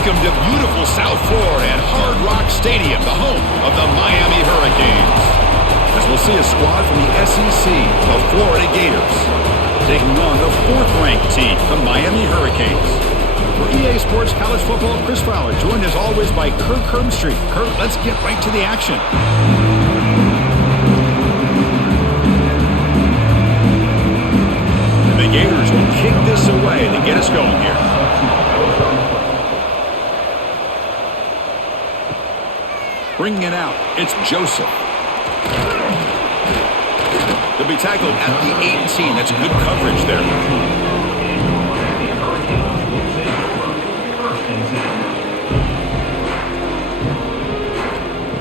Welcome to beautiful South Florida at Hard Rock Stadium, the home of the Miami Hurricanes. As we'll see a squad from the SEC, the Florida Gators, taking on the fourth-ranked team, the Miami Hurricanes. For EA Sports College Football, Chris Fowler, joined as always by Kirk Herbstreit. Kirk, let's get right to the action. And the Gators will kick this away to get us going here. Bringing it out, it's Joseph. He'll be tackled at the 18. That's good coverage there.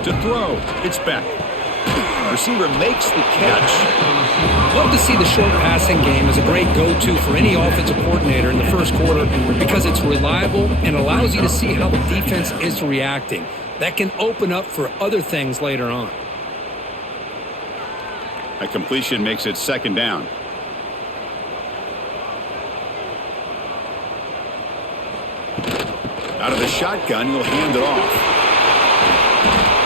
To throw, it's Beck. Receiver makes the catch. Love to see the short passing game as a great go-to for any offensive coordinator in the first quarter because it's reliable and allows you to see how the defense is reacting. That can open up for other things later on. A completion makes it second down. Out of the shotgun, he'll hand it off.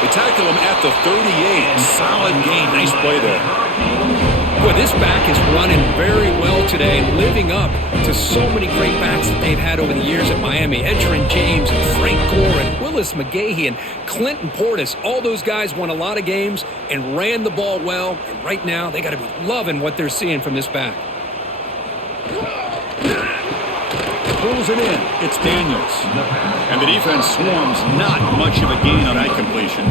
They tackle him at the 38. Solid gain. Nice play there. Boy, this back is running very well today and living up to so many great backs that they've had over the years at Miami. Edgerrin James and Frank Gore and Willis McGahee and Clinton Portis. All those guys won a lot of games and ran the ball well. And right now, they got to be loving what they're seeing from this back. Pulls it in. It's Daniels. And the defense swarms. Not much of a gain on that completion.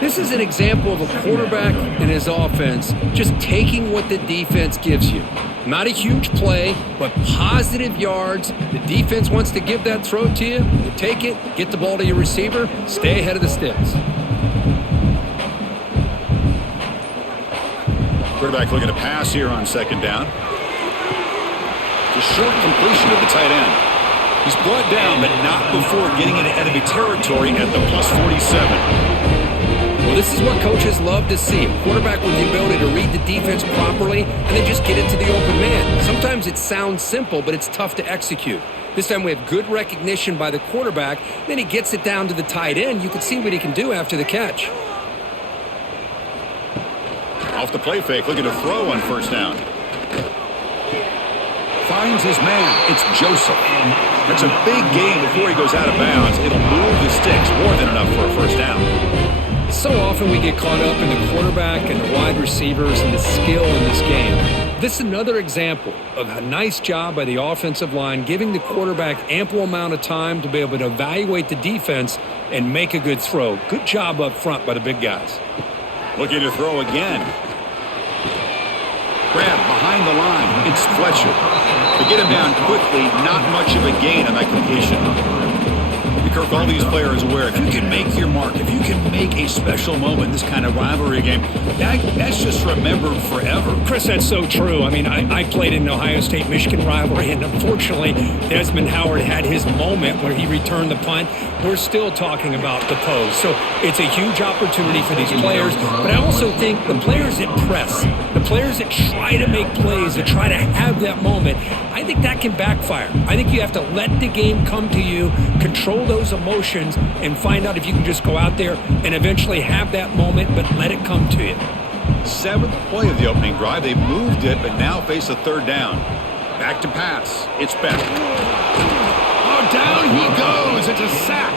This is an example of a quarterback and his offense just taking what the defense gives you. Not a huge play, but positive yards. The defense wants to give that throw to you. You take it, get the ball to your receiver, stay ahead of the sticks. Quarterback looking to pass here on second down. A short completion of the tight end. He's brought down, but not before getting into enemy territory at the plus 47. Well, this is what coaches love to see. A quarterback with the ability to read the defense properly and then just get it to the open man. Sometimes it sounds simple, but it's tough to execute. This time we have good recognition by the quarterback. Then he gets it down to the tight end. You can see what he can do after the catch. Off the play fake, looking to throw on first down. Finds his man. It's Joseph. That's a big gain before he goes out of bounds. It'll move the sticks more than enough for a first down. So often we get caught up in the quarterback and the wide receivers and the skill in this game. This is another example of a nice job by the offensive line, giving the quarterback ample amount of time to be able to evaluate the defense and make a good throw. Good job up front by the big guys. Looking to throw again. Grab behind the line. It's Fletcher. To get him down quickly, not much of a gain on that completion. Kirk, all these players aware, if you can make your mark, if you can make a special moment in this kind of rivalry game, that's just remembered forever. Chris, that's so true. I mean, I played in an Ohio State-Michigan rivalry, and unfortunately, Desmond Howard had his moment where he returned the punt. We're still talking about the pose. So it's a huge opportunity for these players, but I also think the players that press, the players that try to make plays, that try to have that moment, I think that can backfire. I think you have to let the game come to you, control those emotions, and find out if you can just go out there and eventually have that moment, but let it come to you. Seventh play of the opening drive. They moved it, but now face a third down. Back to pass. It's Beck. Oh, down he goes. It's a sack.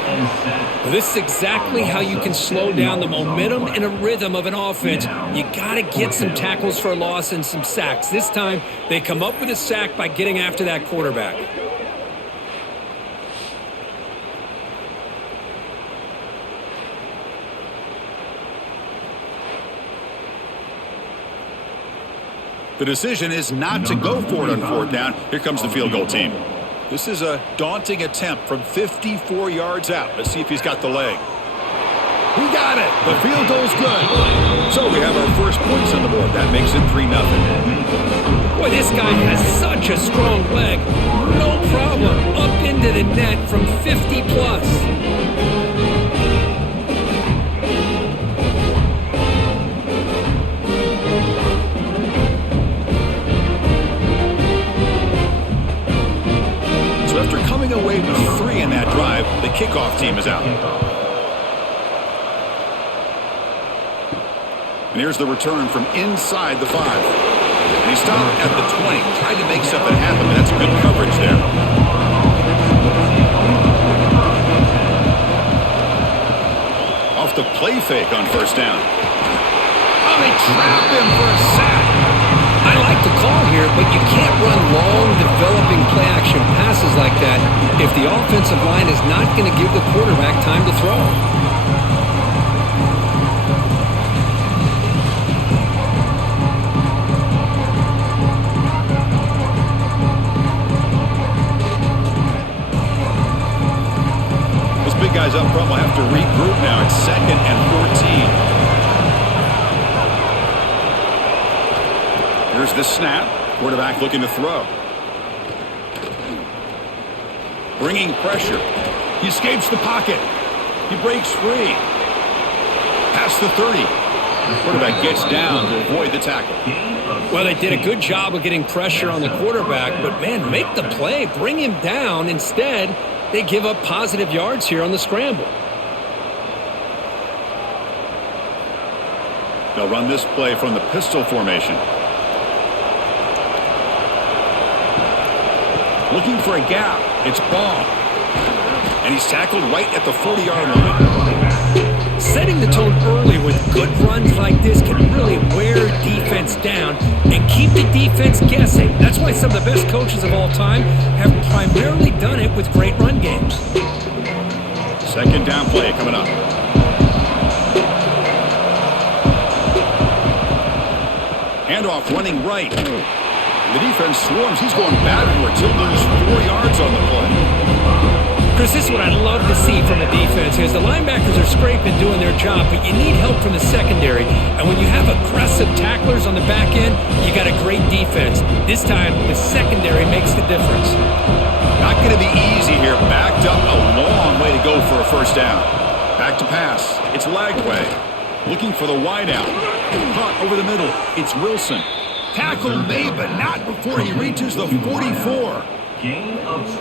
Well, this is exactly how you can slow down the momentum and a rhythm of an offense. You got to get some tackles for a loss and some sacks. This time, they come up with a sack by getting after that quarterback. The decision is not to go for it on fourth down. Here comes the field goal team. This is a daunting attempt from 54 yards out. Let's see if he's got the leg. He got it. The field goal's good. So we have our first points on the board. That makes it 3-0. Boy, this guy has such a strong leg. No problem. Up into the net from 50 plus. Away with 3 in that drive. The kickoff team is out. And here's the return from inside the 5. And he stopped at the 20. Tried to make something happen, but that's good coverage there. Off the play fake on first down. Oh, they trap him for a sack. I like the call here, but you can't run long, developing play-action passes like that if the offensive line is not going to give the quarterback time to throw. Those big guys up front will have to regroup now. It's 2nd and 14. Here's the snap. Quarterback looking to throw. Bringing pressure. He escapes the pocket. He breaks free. Past the 30. The quarterback gets down to avoid the tackle. Well, they did a good job of getting pressure on the quarterback, but, man, make the play. Bring him down. Instead, they give up positive yards here on the scramble. They'll run this play from the pistol formation. Looking for a gap. It's Ball. And he's tackled right at the 40-yard line. Setting the tone early with good runs like this can really wear defense down and keep the defense guessing. That's why some of the best coaches of all time have primarily done it with great run games. 2nd down play coming up. Handoff running right. The defense swarms. He's going backwards. He'll lose 4 yards on the play. Chris, this is what I love to see from the defense is the linebackers are scraping, doing their job, but you need help from the secondary. And when you have aggressive tacklers on the back end, you got a great defense. This time, the secondary makes the difference. Not going to be easy here. Backed up a long way to go for a first down. Back to pass. It's Lagway. Looking for the wideout. Caught over the middle. It's Wilson. Tackle made, but not before he reaches the 44.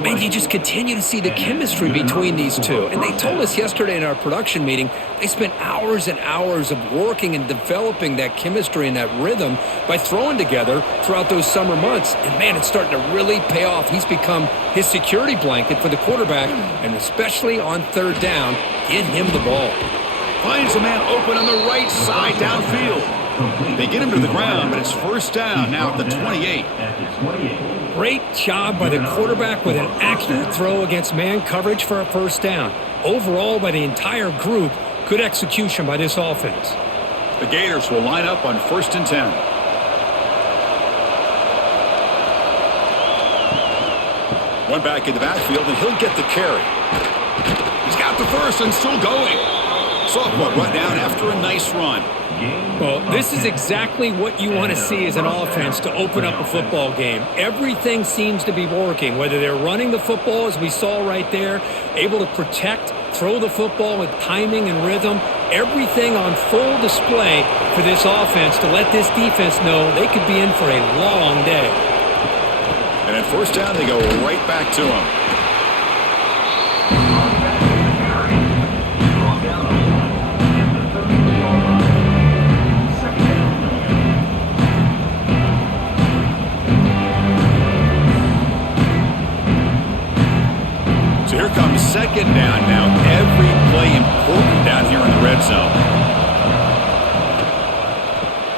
Man, you just continue to see the chemistry between these two. And they told us yesterday in our production meeting, they spent hours and hours of working and developing that chemistry and that rhythm by throwing together throughout those summer months. And, man, it's starting to really pay off. He's become his security blanket for the quarterback, and especially on 3rd down, get him the ball. Finds a man open on the right side downfield. They get him to the ground, but it's first down now at the 28. Great job by the quarterback with an accurate throw against man coverage for a first down. Overall, by the entire group, good execution by this offense. The Gators will line up on 1st and 10. One back in the backfield, and he'll get the carry. He's got the first and still going. Sophomore run down after a nice run. Well, this is exactly what you want to see as an offense to open up a football game. Everything seems to be working, whether they're running the football, as we saw right there, able to protect, throw the football with timing and rhythm. Everything on full display for this offense to let this defense know they could be in for a long day. And at first down, they go right back to him. Here comes 2nd down now. Every play important down here in the red zone.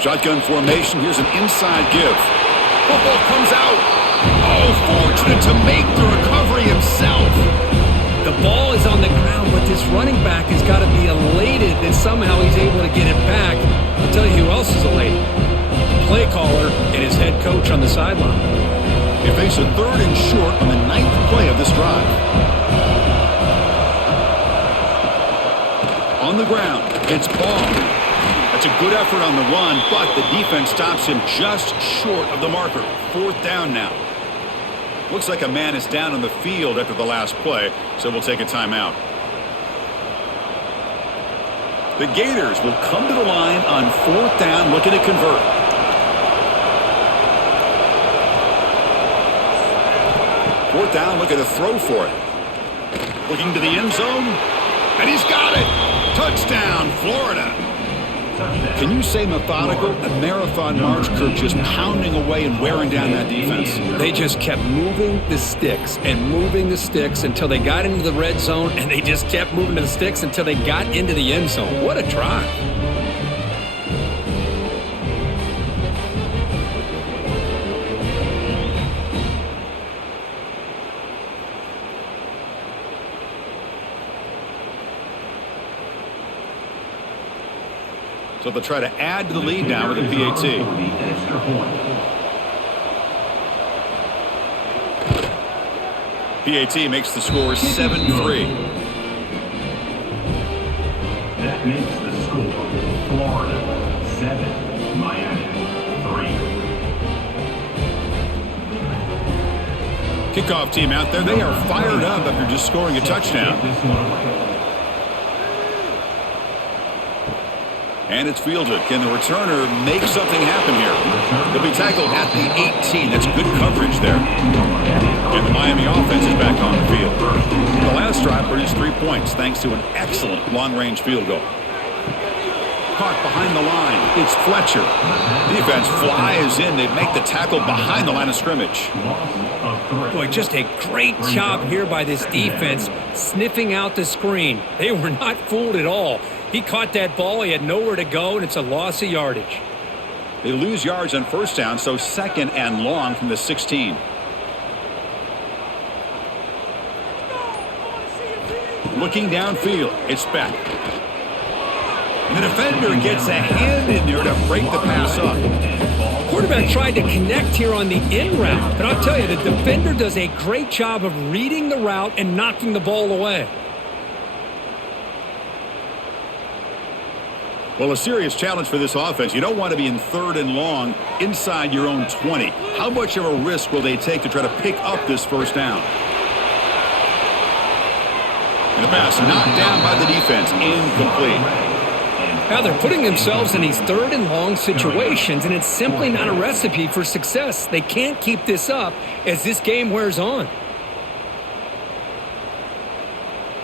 Shotgun formation. Here's an inside give. Football comes out. Oh, fortunate to make the recovery himself. The ball is on the ground, but this running back has got to be elated that somehow he's able to get it back. I'll tell you who else is elated. The play caller and his head coach on the sideline. They face a 3rd and short on the 9th play of this drive. On the ground, it's Ball. That's a good effort on the run, but the defense stops him just short of the marker. 4th down now. Looks like a man is down on the field after the last play, so we'll take a timeout. The Gators will come to the line on 4th down, looking to convert. Fourth down, looking to throw for it. Looking to the end zone, and he's got it. Touchdown, Florida. Can you say methodical? A marathon march, Kirk, just pounding away and wearing down that defense. They just kept moving the sticks and moving the sticks until they got into the red zone, and they just kept moving the sticks until they got into the end zone. What a drive. So they'll try to add to the lead now with a PAT. PAT makes the score 7-3. That makes the score Florida 7, Miami 3. Kickoff team out there, they are fired up after just scoring a touchdown. And it's fielded. Can the returner make something happen here? He'll be tackled at the 18. That's good coverage there. And the Miami offense is back on the field. The last drive produced 3 points thanks to an excellent long-range field goal. Caught behind the line. It's Fletcher. Defense flies in. They make the tackle behind the line of scrimmage. Boy, just a great job here by this defense, sniffing out the screen. They were not fooled at all. He caught that ball. He had nowhere to go, and it's a loss of yardage. They lose yards on first down, so 2nd and long from the 16. Looking downfield, it's Beck. And the defender gets a hand in there to break the pass up. Quarterback tried to connect here on the in route, but I'll tell you, the defender does a great job of reading the route and knocking the ball away. Well, a serious challenge for this offense. You don't want to be in 3rd and long inside your own 20. How much of a risk will they take to try to pick up this first down? And the pass knocked down by the defense, incomplete. Now they're putting themselves in these 3rd and long situations, and it's simply not a recipe for success. They can't keep this up as this game wears on.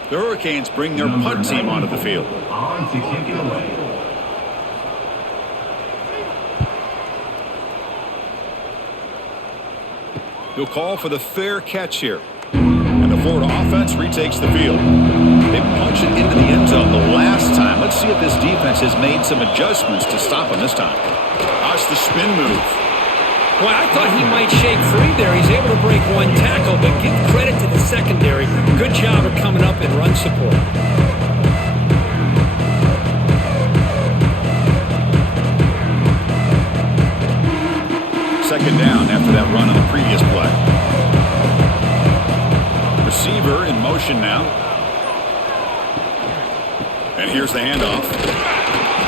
The Hurricanes bring their punt team onto the field. On to kick it away. He'll call for the fair catch here. And the Florida offense retakes the field. They punch it into the end zone the last time. Let's see if this defense has made some adjustments to stop him this time. That's the spin move. Boy, I thought he might shake free there. He's able to break one tackle, but give credit to the secondary. Good job of coming up in run support. Second down after that run on the previous play. Receiver in motion now. And here's the handoff.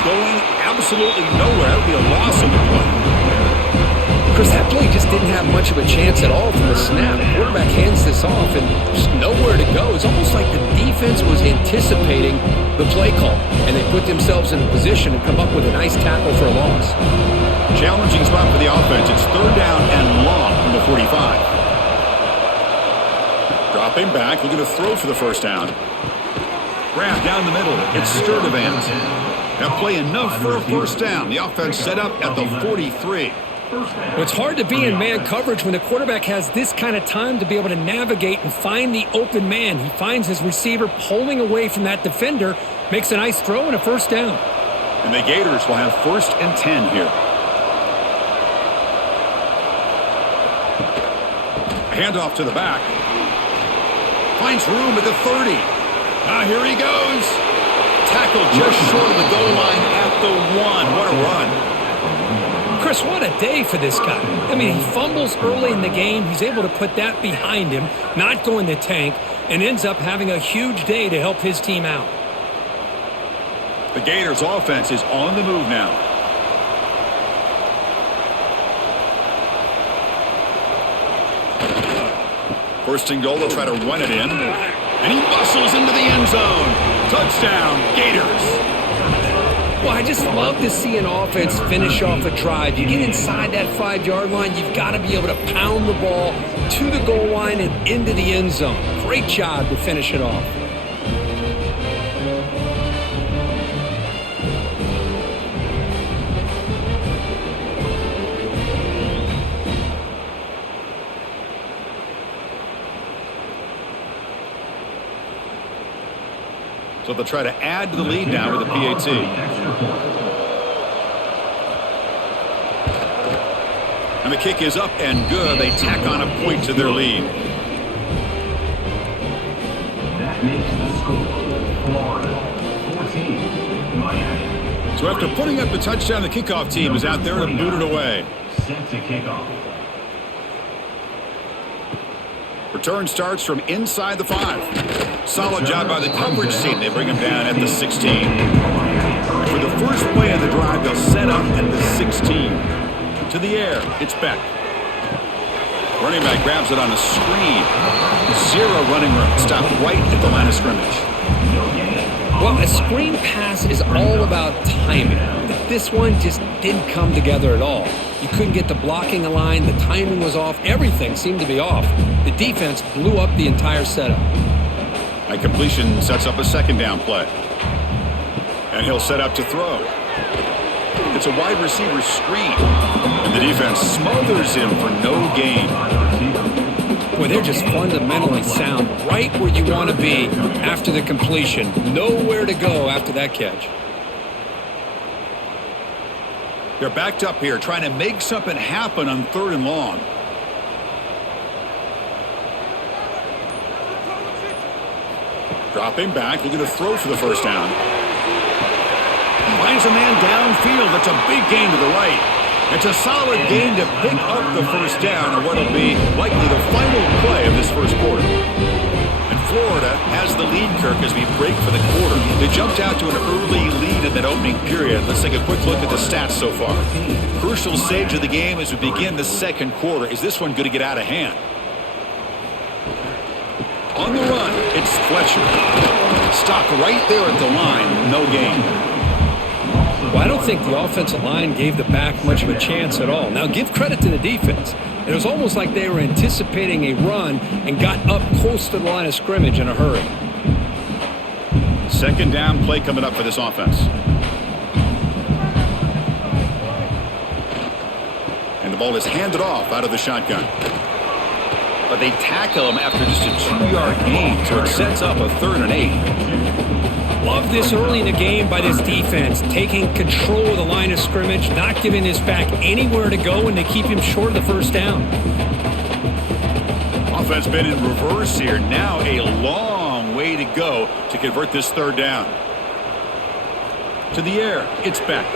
Going absolutely nowhere. It'll be a loss on the play. Chris, that play just didn't have much of a chance at all from the snap. The quarterback hands this off and just nowhere to go. It's almost like the defense was anticipating the play call, and they put themselves in a position to come up with a nice tackle for a loss. Challenging spot for the offense. It's 3rd down and long from the 45. Dropping back, looking to throw for the first down. Grab down the middle. It's Sturdivant. That play enough for a first down. The offense set up at the 43. Well, it's hard to be in man coverage when the quarterback has this kind of time to be able to navigate and find the open man. He finds his receiver pulling away from that defender, makes a nice throw and a first down. And the Gators will have 1st and 10 here. Handoff to the back. Finds room at the 30. Here he goes. Tackle just short of the goal line at the 1. What a run. Chris, what a day for this guy. I mean, he fumbles early in the game. He's able to put that behind him, not go in the tank, and ends up having a huge day to help his team out. The Gators offense is on the move now. First and goal, they'll try to run it in. And he muscles into the end zone. Touchdown, Gators. Well, I just love to see an offense finish off a drive. You get inside that 5-yard line, you've got to be able to pound the ball to the goal line and into the end zone. Great job to finish it off. So they'll try to add to the lead now with a PAT. And the kick is up and good. They tack on a point to their lead. That makes the score Florida 14, Miami. So after putting up the touchdown, the kickoff team is out there to boot it away. Set to kick off. Return starts from inside the 5. Solid job by the coverage team. They bring him down at the 16. For the first play of the drive, they'll set up at the 16. To the air, it's Beck. Running back grabs it on a screen. 0 running room. Stopped right at the line of scrimmage. Well, a screen pass is all about timing. But this one just didn't come together at all. You couldn't get the blocking aligned, the timing was off, everything seemed to be off. The defense blew up the entire setup. That completion sets up a second down play. And he'll set up to throw. It's a wide receiver screen. And the defense smothers him for no gain. Boy, they're just fundamentally sound, right where you want to be after the completion. Nowhere to go after that catch. They're backed up here trying to make something happen on 3rd and long. Dropping back, looking to throw for the first down. Finds a man downfield. It's a big gain to the right. It's a solid gain to pick up the first down on what will be likely the final play of this first quarter. And Florida has the lead, Kirk, as we break for the quarter. They jumped out to an early lead in that opening period. Let's take a quick look at the stats so far. Crucial stage of the game as we begin the second quarter. Is this one going to get out of hand? On the run, it's Fletcher. Stopped right there at the line. No gain. Well, I don't think the offensive line gave the back much of a chance at all. Now, give credit to the defense. It was almost like they were anticipating a run and got up close to the line of scrimmage in a hurry. Second down play coming up for this offense. And the ball is handed off out of the shotgun. But they tackle him after just a 2-yard gain, so it sets up a 3rd and 8. Love this early in the game by this defense, taking control of the line of scrimmage, not giving his back anywhere to go, and to keep him short of the first down. Offense been in reverse here. Now a long way to go to convert this 3rd down. To the air, it's Beck.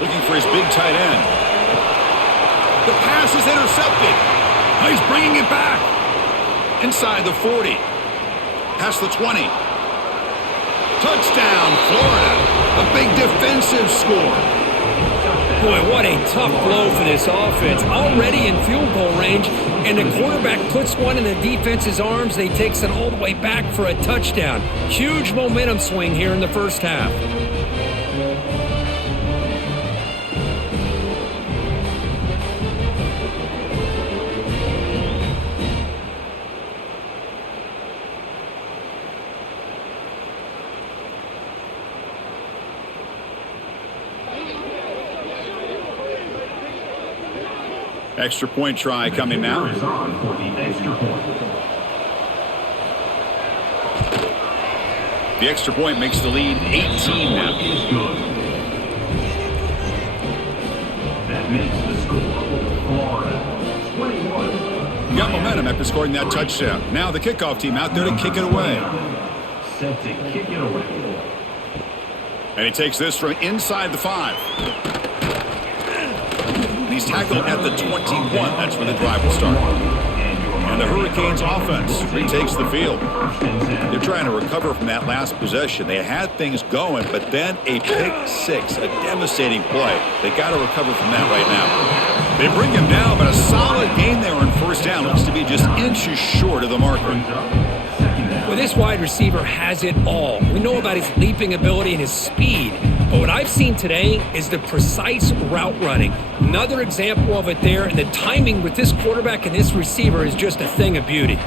Looking for his big tight end. The pass is intercepted. He's bringing it back. Inside the 40. Past the 20. Touchdown, Florida. A big defensive score. Boy, what a tough blow for this offense. Already in field goal range, and the quarterback puts one in the defense's arms, and he takes it all the way back for a touchdown. Huge momentum swing here in the first half. Extra point try coming now. Is on for the extra point. The extra point makes the lead 18 now. Is good. That makes the score Florida 21. Got momentum after scoring that touchdown. Now the kickoff team out there to kick it away. Set to kick it away. And he takes this from inside the 5. He's tackled at the 21. That's where the drive will start. And the Hurricanes offense retakes the field. They're trying to recover from that last possession. They had things going, but then a pick 6, a devastating play. They got to recover from that right now. They bring him down, but a solid gain there on first down. Looks to be just inches short of the marker. Well, this wide receiver has it all. We know about his leaping ability and his speed. But what I've seen today is the precise route running. Another example of it there, and the timing with this quarterback and this receiver is just a thing of beauty.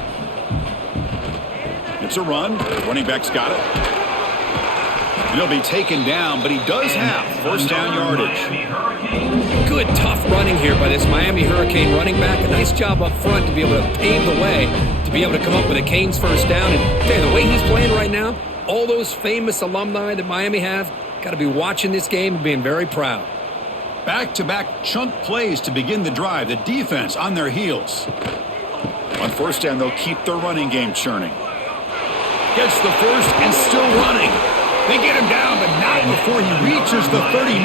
It's a run. Running back's got it. He'll be taken down, but he does have first down yardage. Good, tough running here by this Miami Hurricane running back. A nice job up front to be able to pave the way, to be able to come up with a Canes first down. And the way he's playing right now, all those famous alumni that Miami have, got to be watching this game and being very proud. Back-to-back chunk plays to begin the drive. The defense on their heels. On first down, they'll keep their running game churning. Gets the first and still running. They get him down, but not before he reaches the 39.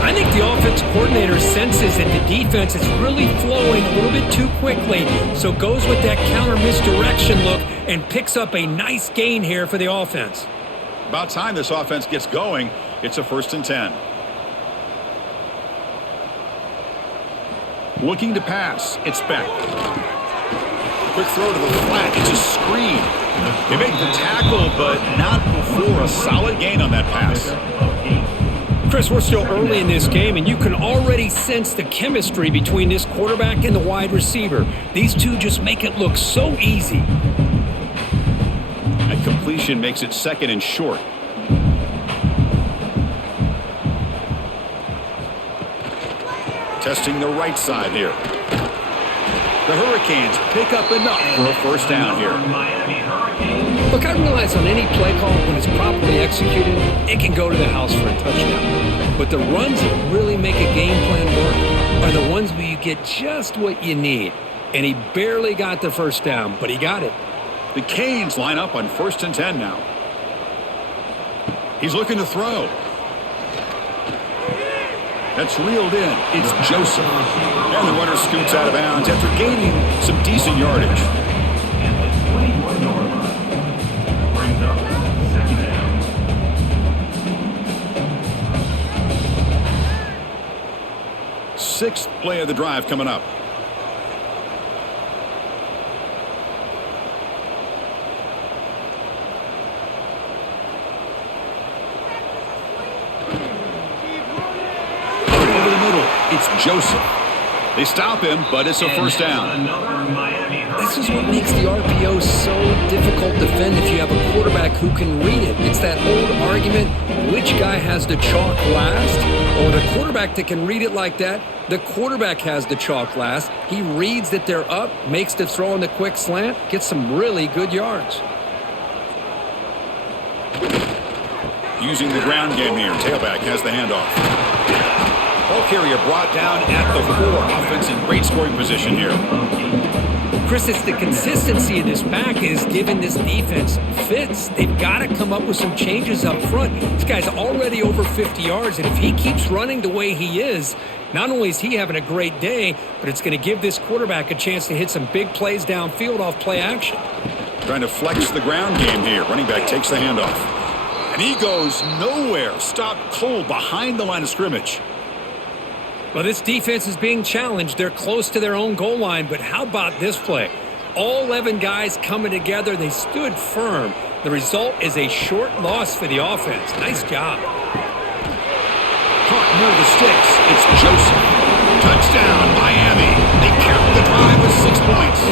I think the offense coordinator senses that the defense is really flowing a little bit too quickly, so goes with that counter misdirection look and picks up a nice gain here for the offense. About time this offense gets going. It's a 1st and 10. Looking to pass. It's Beck. Quick throw to the flat. It's a screen. They make the tackle, but not before a solid gain on that pass. Chris, we're still early in this game, and you can already sense the chemistry between this quarterback and the wide receiver. These two just make it look so easy. That completion makes it 2nd and short. Testing the right side here. The Hurricanes pick up enough for a first down here. Look, I realize on any play call, when it's properly executed, it can go to the house for a touchdown. But the runs that really make a game plan work are the ones where you get just what you need. And he barely got the first down, but he got it. The Canes line up on 1st and 10 now. He's looking to throw. That's reeled in. It's Joseph. And the runner scoots out of bounds after gaining some decent yardage. And the 21-yard line brings up 2nd down. 6th play of the drive coming up. It's Joseph. They stop him, but it's a first down. This is what makes the RPO so difficult to defend if you have a quarterback who can read it. It's that old argument, which guy has the chalk last? Or the quarterback that can read it like that, the quarterback has the chalk last. He reads that they're up, makes the throw on the quick slant, gets some really good yards. Using the ground game here. Tailback has the handoff. Ball carrier brought down at the 4. Offense in great scoring position here. Chris, it's the consistency of this back is giving this defense fits. They've got to come up with some changes up front. This guy's already over 50 yards, and if he keeps running the way he is, not only is he having a great day, but it's going to give this quarterback a chance to hit some big plays downfield off play action. Trying to flex the ground game here. Running back takes the handoff. And he goes nowhere. Stopped cold behind the line of scrimmage. Well, this defense is being challenged. They're close to their own goal line, but how about this play? All 11 guys coming together. They stood firm. The result is a short loss for the offense. Nice job. Caught near the sticks. It's Joseph. Touchdown, Miami. They capped the drive with 6 points.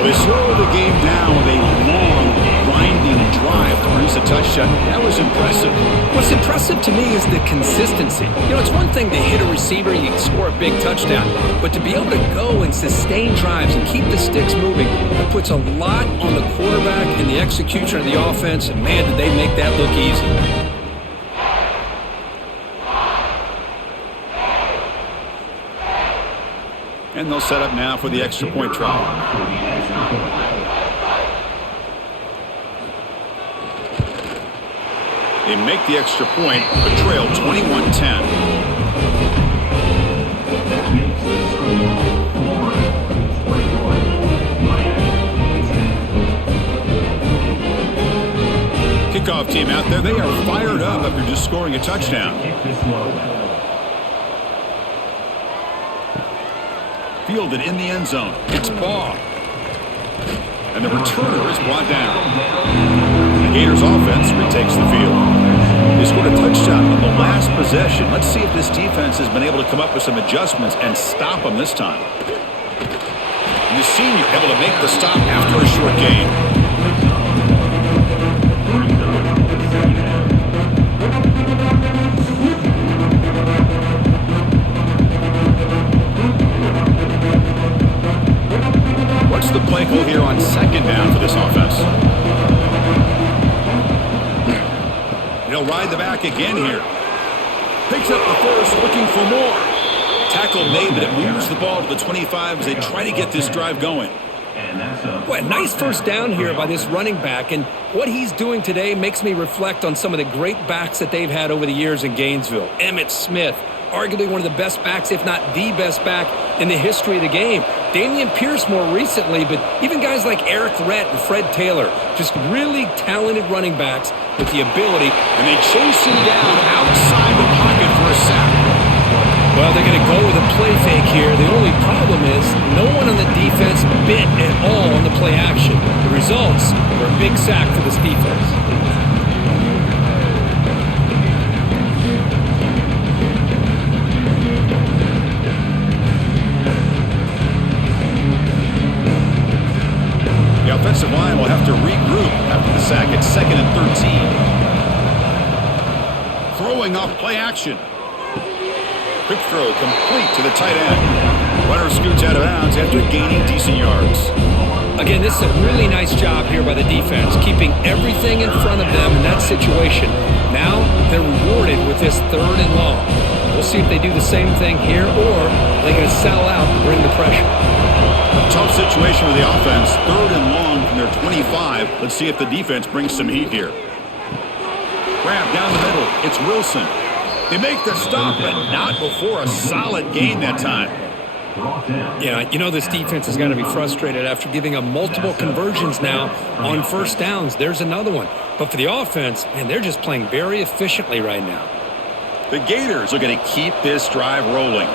Well, they slowed the game down with a long, grinding drive to produce a touchdown. That was impressive. What's impressive to me is the consistency. You know, it's one thing to hit a receiver, you can score a big touchdown, but to be able to go and sustain drives and keep the sticks moving, that puts a lot on the quarterback and the execution of the offense, and man, did they make that look easy. And they'll set up now for the extra point try. They make the extra point, but trail 21-10. Kickoff team out there, they are fired up after just scoring a touchdown. Fielded in the end zone. It's Baugh. A And the returner is brought down. The Gators offense retakes the field. They scored a touchdown on the last possession. Let's see if this defense has been able to come up with some adjustments and stop them this time. And the senior able to make the stop after a short gain. What's the play call here on second down for this offense? He'll ride the back again here. Picks up the first, looking for more. Tackle made, but it moves the ball to the 25 as they try to get this drive going. Boy, a nice first down here by this running back, and what he's doing today makes me reflect on some of the great backs that they've had over the years in Gainesville. Emmitt Smith, arguably one of the best backs, if not the best back in the history of the game. Dameon Pierce more recently, but even guys like Eric Rhett and Fred Taylor, just really talented running backs with the ability. And they chase him down outside the pocket for a sack. Well, they're going to go with a play fake here. The only problem is no one on the defense bit at all on the play action. The results were a big sack for this defense. The offensive line will have to regroup after the sack. It's 2nd and 13. Throwing off play action. Quick throw complete to the tight end. Runner scoots out of bounds after gaining decent yards. Again, this is a really nice job here by the defense, keeping everything in front of them in that situation. Now they're rewarded with this 3rd and long. We'll see if they do the same thing here, or they're going to settle out and bring the pressure. A tough situation with the offense. 3rd and long from their 25. Let's see if the defense brings some heat here. Grab down the middle. It's Wilson. They make the stop, but not before a solid gain that time. Yeah, you know this defense is going to be frustrated after giving up multiple conversions now on first downs. There's another one. But for the offense, man, they're just playing very efficiently right now. The Gators are going to keep this drive rolling.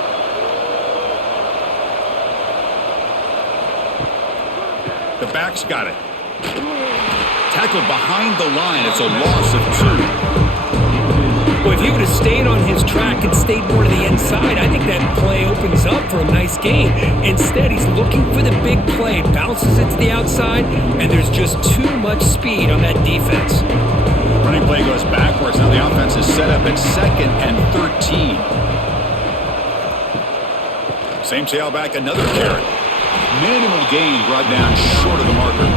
The back's got it. Tackled behind the line. It's a loss of 2. Well, if he would have stayed on his track and stayed more to the inside, I think that play opens up for a nice gain. Instead, he's looking for the big play, bounces it to the outside, and there's just too much speed on that defense. Running play goes backwards. Now the offense is set up at 2nd and 13. Same tailback, another carry. Minimal gain brought down short of the marker.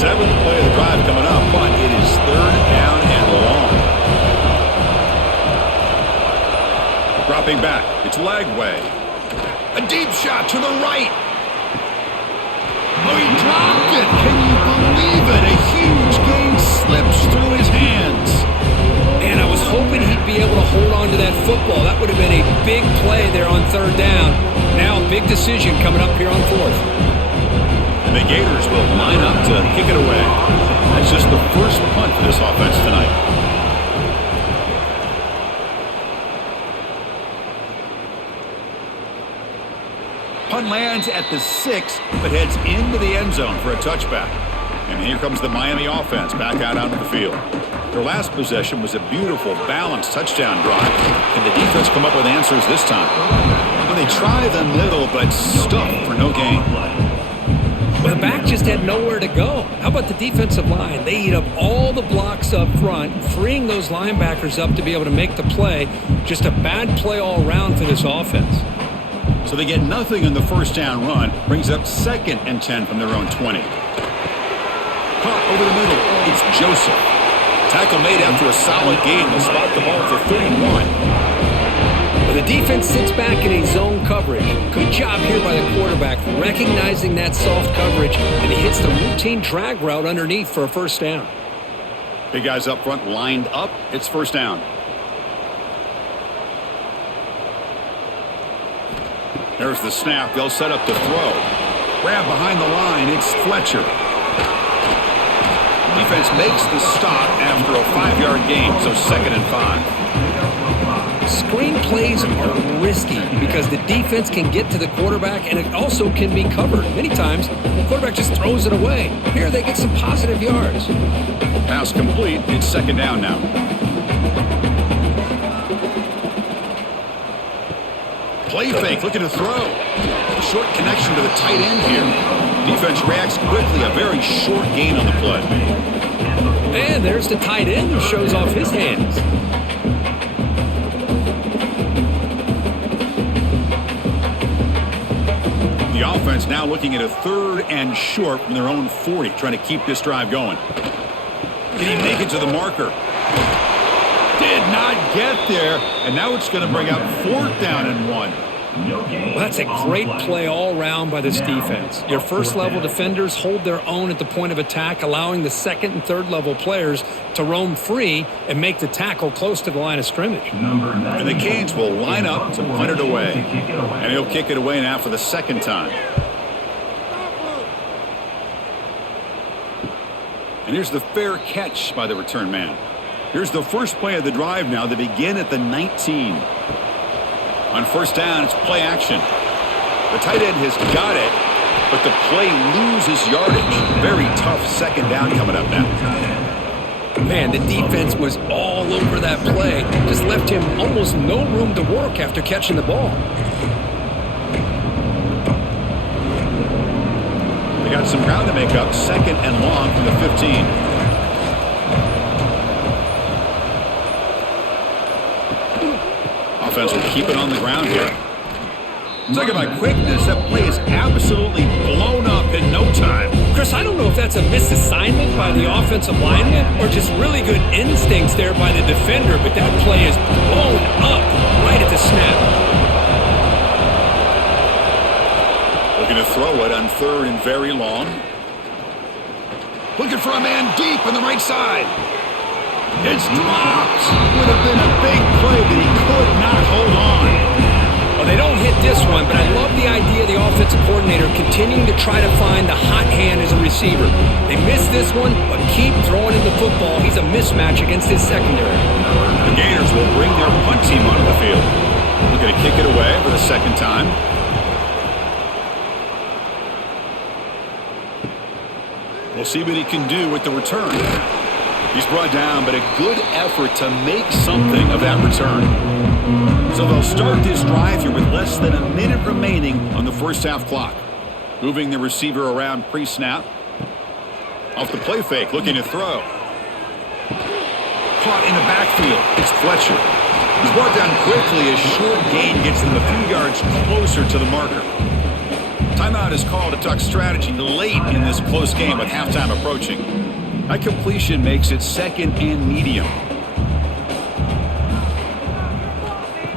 Seventh play of the drive coming up, but it is 3rd down and long. Dropping back, it's Lagway. A deep shot to the right. Oh, he dropped it. Can you believe it? A huge gain slips through his hands. Man, I was hoping he'd be able to hold on to that football. That would have been a big play there on 3rd down. Now a big decision coming up here on 4th. And the Gators will line up to kick it away. That's just the first punt for this offense tonight. Punt lands at the 6, but heads into the end zone for a touchback. And here comes the Miami offense back out onto the field. Their last possession was a beautiful, balanced touchdown drive. Can the defense come up with answers this time? Well, they try the middle, but stuff for no gain. Well, the back just had nowhere to go. How about the defensive line? They eat up all the blocks up front, freeing those linebackers up to be able to make the play. Just a bad play all around for this offense. So they get nothing in the first down run. Brings up 2nd and 10 from their own 20. Caught over the middle. It's Joseph. Tackle made after a solid gain. They'll spot the ball for 31. Well, the defense sits back in a zone coverage. Good job here by the quarterback, recognizing that soft coverage, and he hits the routine drag route underneath for a first down. Big guys up front lined up. It's first down. There's the snap. They'll set up the throw. Grab behind the line. It's Fletcher. He defense makes the stop after a 5-yard gain, so 2nd and 5. Screen plays are risky because the defense can get to the quarterback and it also can be covered. Many times, the quarterback just throws it away. Here they get some positive yards. Pass complete. It's 2nd down now. Play fake, looking to throw. Short connection to the tight end here. Defense reacts quickly. A very short gain on the play. And there's the tight end who shows off his hands. The offense now looking at a 3rd and short from their own 40, trying to keep this drive going. Did he make it to the marker? Did not get there, and now it's going to bring up 4th down and 1. Well, that's a great play all around by this defense. Your first-level defenders hold their own at the point of attack, allowing the 2nd and 3rd-level players to roam free and make the tackle close to the line of scrimmage. And the Canes will line up to punt it away. And he'll kick it away now for the 2nd time. And here's the fair catch by the return man. Here's the first play of the drive now. They begin at the 19. On 1st down, it's play action. The tight end has got it, but the play loses yardage. Very tough 2nd down coming up now. Man, the defense was all over that play. Just left him almost no room to work after catching the ball. They got some ground to make up. 2nd and long from the 15. Offense will keep it on the ground here. Talking about quickness, that play is absolutely blown up in no time. Chris, I don't know if that's a misassignment by the offensive lineman or just really good instincts there by the defender, but that play is blown up right at the snap. Looking to throw it on 3rd and very long. Looking for a man deep on the right side. It's dropped. Would have been a big play, but he could not hold on. Well, they don't hit this one, but I love the idea of the offensive coordinator continuing to try to find the hot hand as a receiver. They missed this one, but keep throwing him the football. He's a mismatch against his secondary. The Gators will bring their punt team onto the field. Looking to kick it away for the 2nd time. We'll see what he can do with the return. He's brought down, but a good effort to make something of that return. So they'll start this drive here with less than a minute remaining on the 1st half clock. Moving the receiver around pre-snap. Off the play fake, looking to throw. Caught in the backfield. It's Fletcher. He's brought down quickly. A short gain gets them a few yards closer to the marker. Timeout is called to talk strategy late in this close game with halftime approaching. That completion makes it 2nd and medium.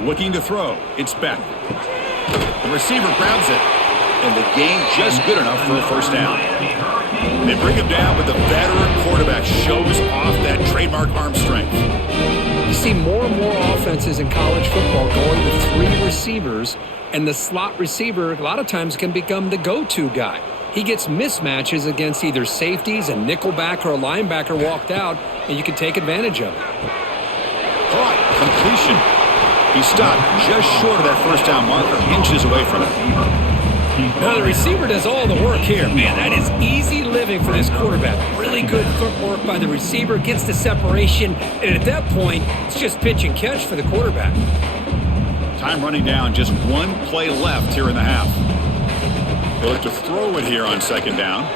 Looking to throw. It's Beck. The receiver grabs it. And the gain just good enough for a 1st down. They bring him down, but the veteran quarterback shows off that trademark arm strength. You see more and more offenses in college football going with 3 receivers, and the slot receiver a lot of times can become the go-to guy. He gets mismatches against either safeties, a nickelback, or a linebacker walked out, and you can take advantage of it. Caught. Completion. He stopped just short of that 1st down marker, inches away from it. Now the receiver does all the work here. Man, that is easy living for this quarterback. Really good footwork by the receiver, gets the separation, and at that point, it's just pitch and catch for the quarterback. Time running down, just 1 play left here in the half. They look to throw it here on 2nd down.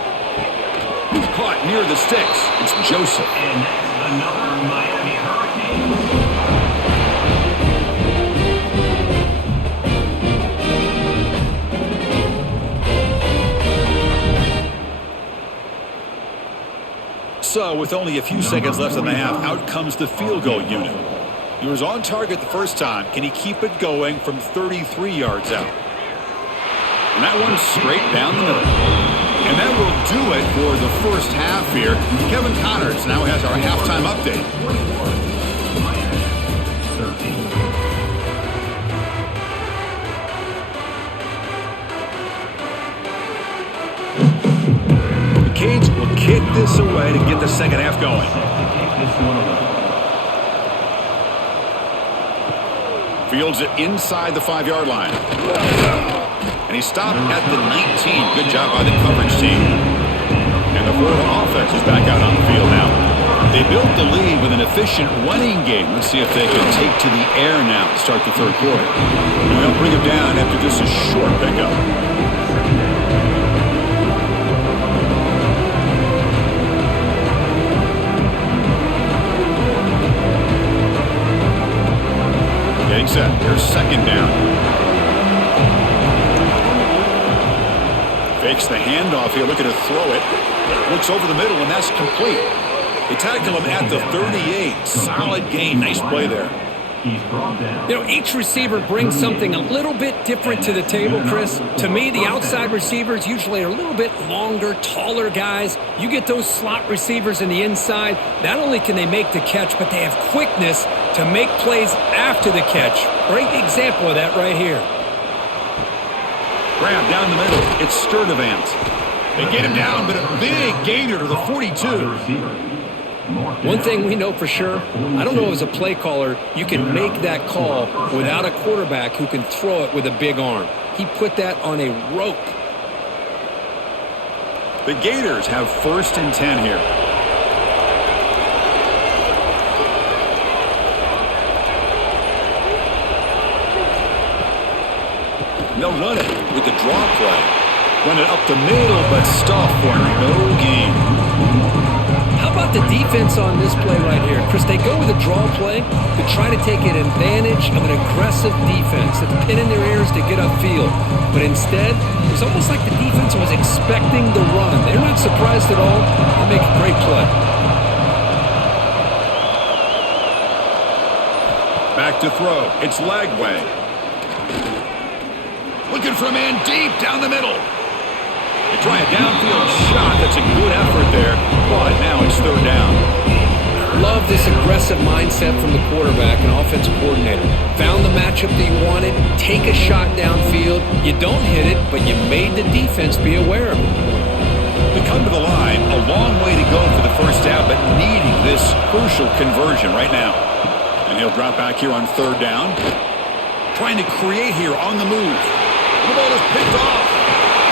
Caught near the sticks. It's Joseph. And another Miami Hurricane. So, with only a few seconds left in the half, out comes the field goal unit. He was on target the 1st time. Can he keep it going from 33 yards out? And that one's straight down the middle. And that will do it for the 1st half here. Kevin Connors now has our halftime update. 13. The Canes will kick this away to get the second half going. Fields it inside the 5-yard line. And he stopped at the 19. Good job by the coverage team. And the Florida offense is back out on the field now. They built the lead with an efficient running game. Let's see if they can take to the air now to start the third quarter. And they'll bring him down after just a short pickup. Getting set. Here's second down. Fakes the handoff here, looking to throw it. Looks over the middle, and that's complete. They tackle him at the 38. Solid gain. Nice play there. You know, each receiver brings something a little bit different to the table, Chris. To me, the outside receivers usually are a little bit longer, taller guys. You get those slot receivers in the inside, not only can they make the catch, but they have quickness to make plays after the catch. Great example of that right here. Grab down the middle. It's Sturdivant. They get him down, but a big gainer to the 42. One thing we know for sure, I don't know as a play caller, you can make that call without a quarterback who can throw it with a big arm. He put that on a rope. The Gators have 1st and 10 here. They'll run it with the draw play. Run it up the middle, but stop for no gain. How about the defense on this play right here? Chris, they go with a draw play to try to take an advantage of an aggressive defense that's pinning their ears to get upfield. But instead, it's almost like the defense was expecting the run. They're not surprised at all. They make a great play. Back to throw. It's Lagway. Looking for a man deep down the middle. They try a downfield shot. That's a good effort there, but now it's 3rd down. Love this aggressive mindset from the quarterback and offensive coordinator. Found the matchup that you wanted, take a shot downfield. You don't hit it, but you made the defense be aware of it. They come to the line, a long way to go for the first down, but needing this crucial conversion right now. And he'll drop back here on 3rd down. Trying to create here on the move. The ball is picked off.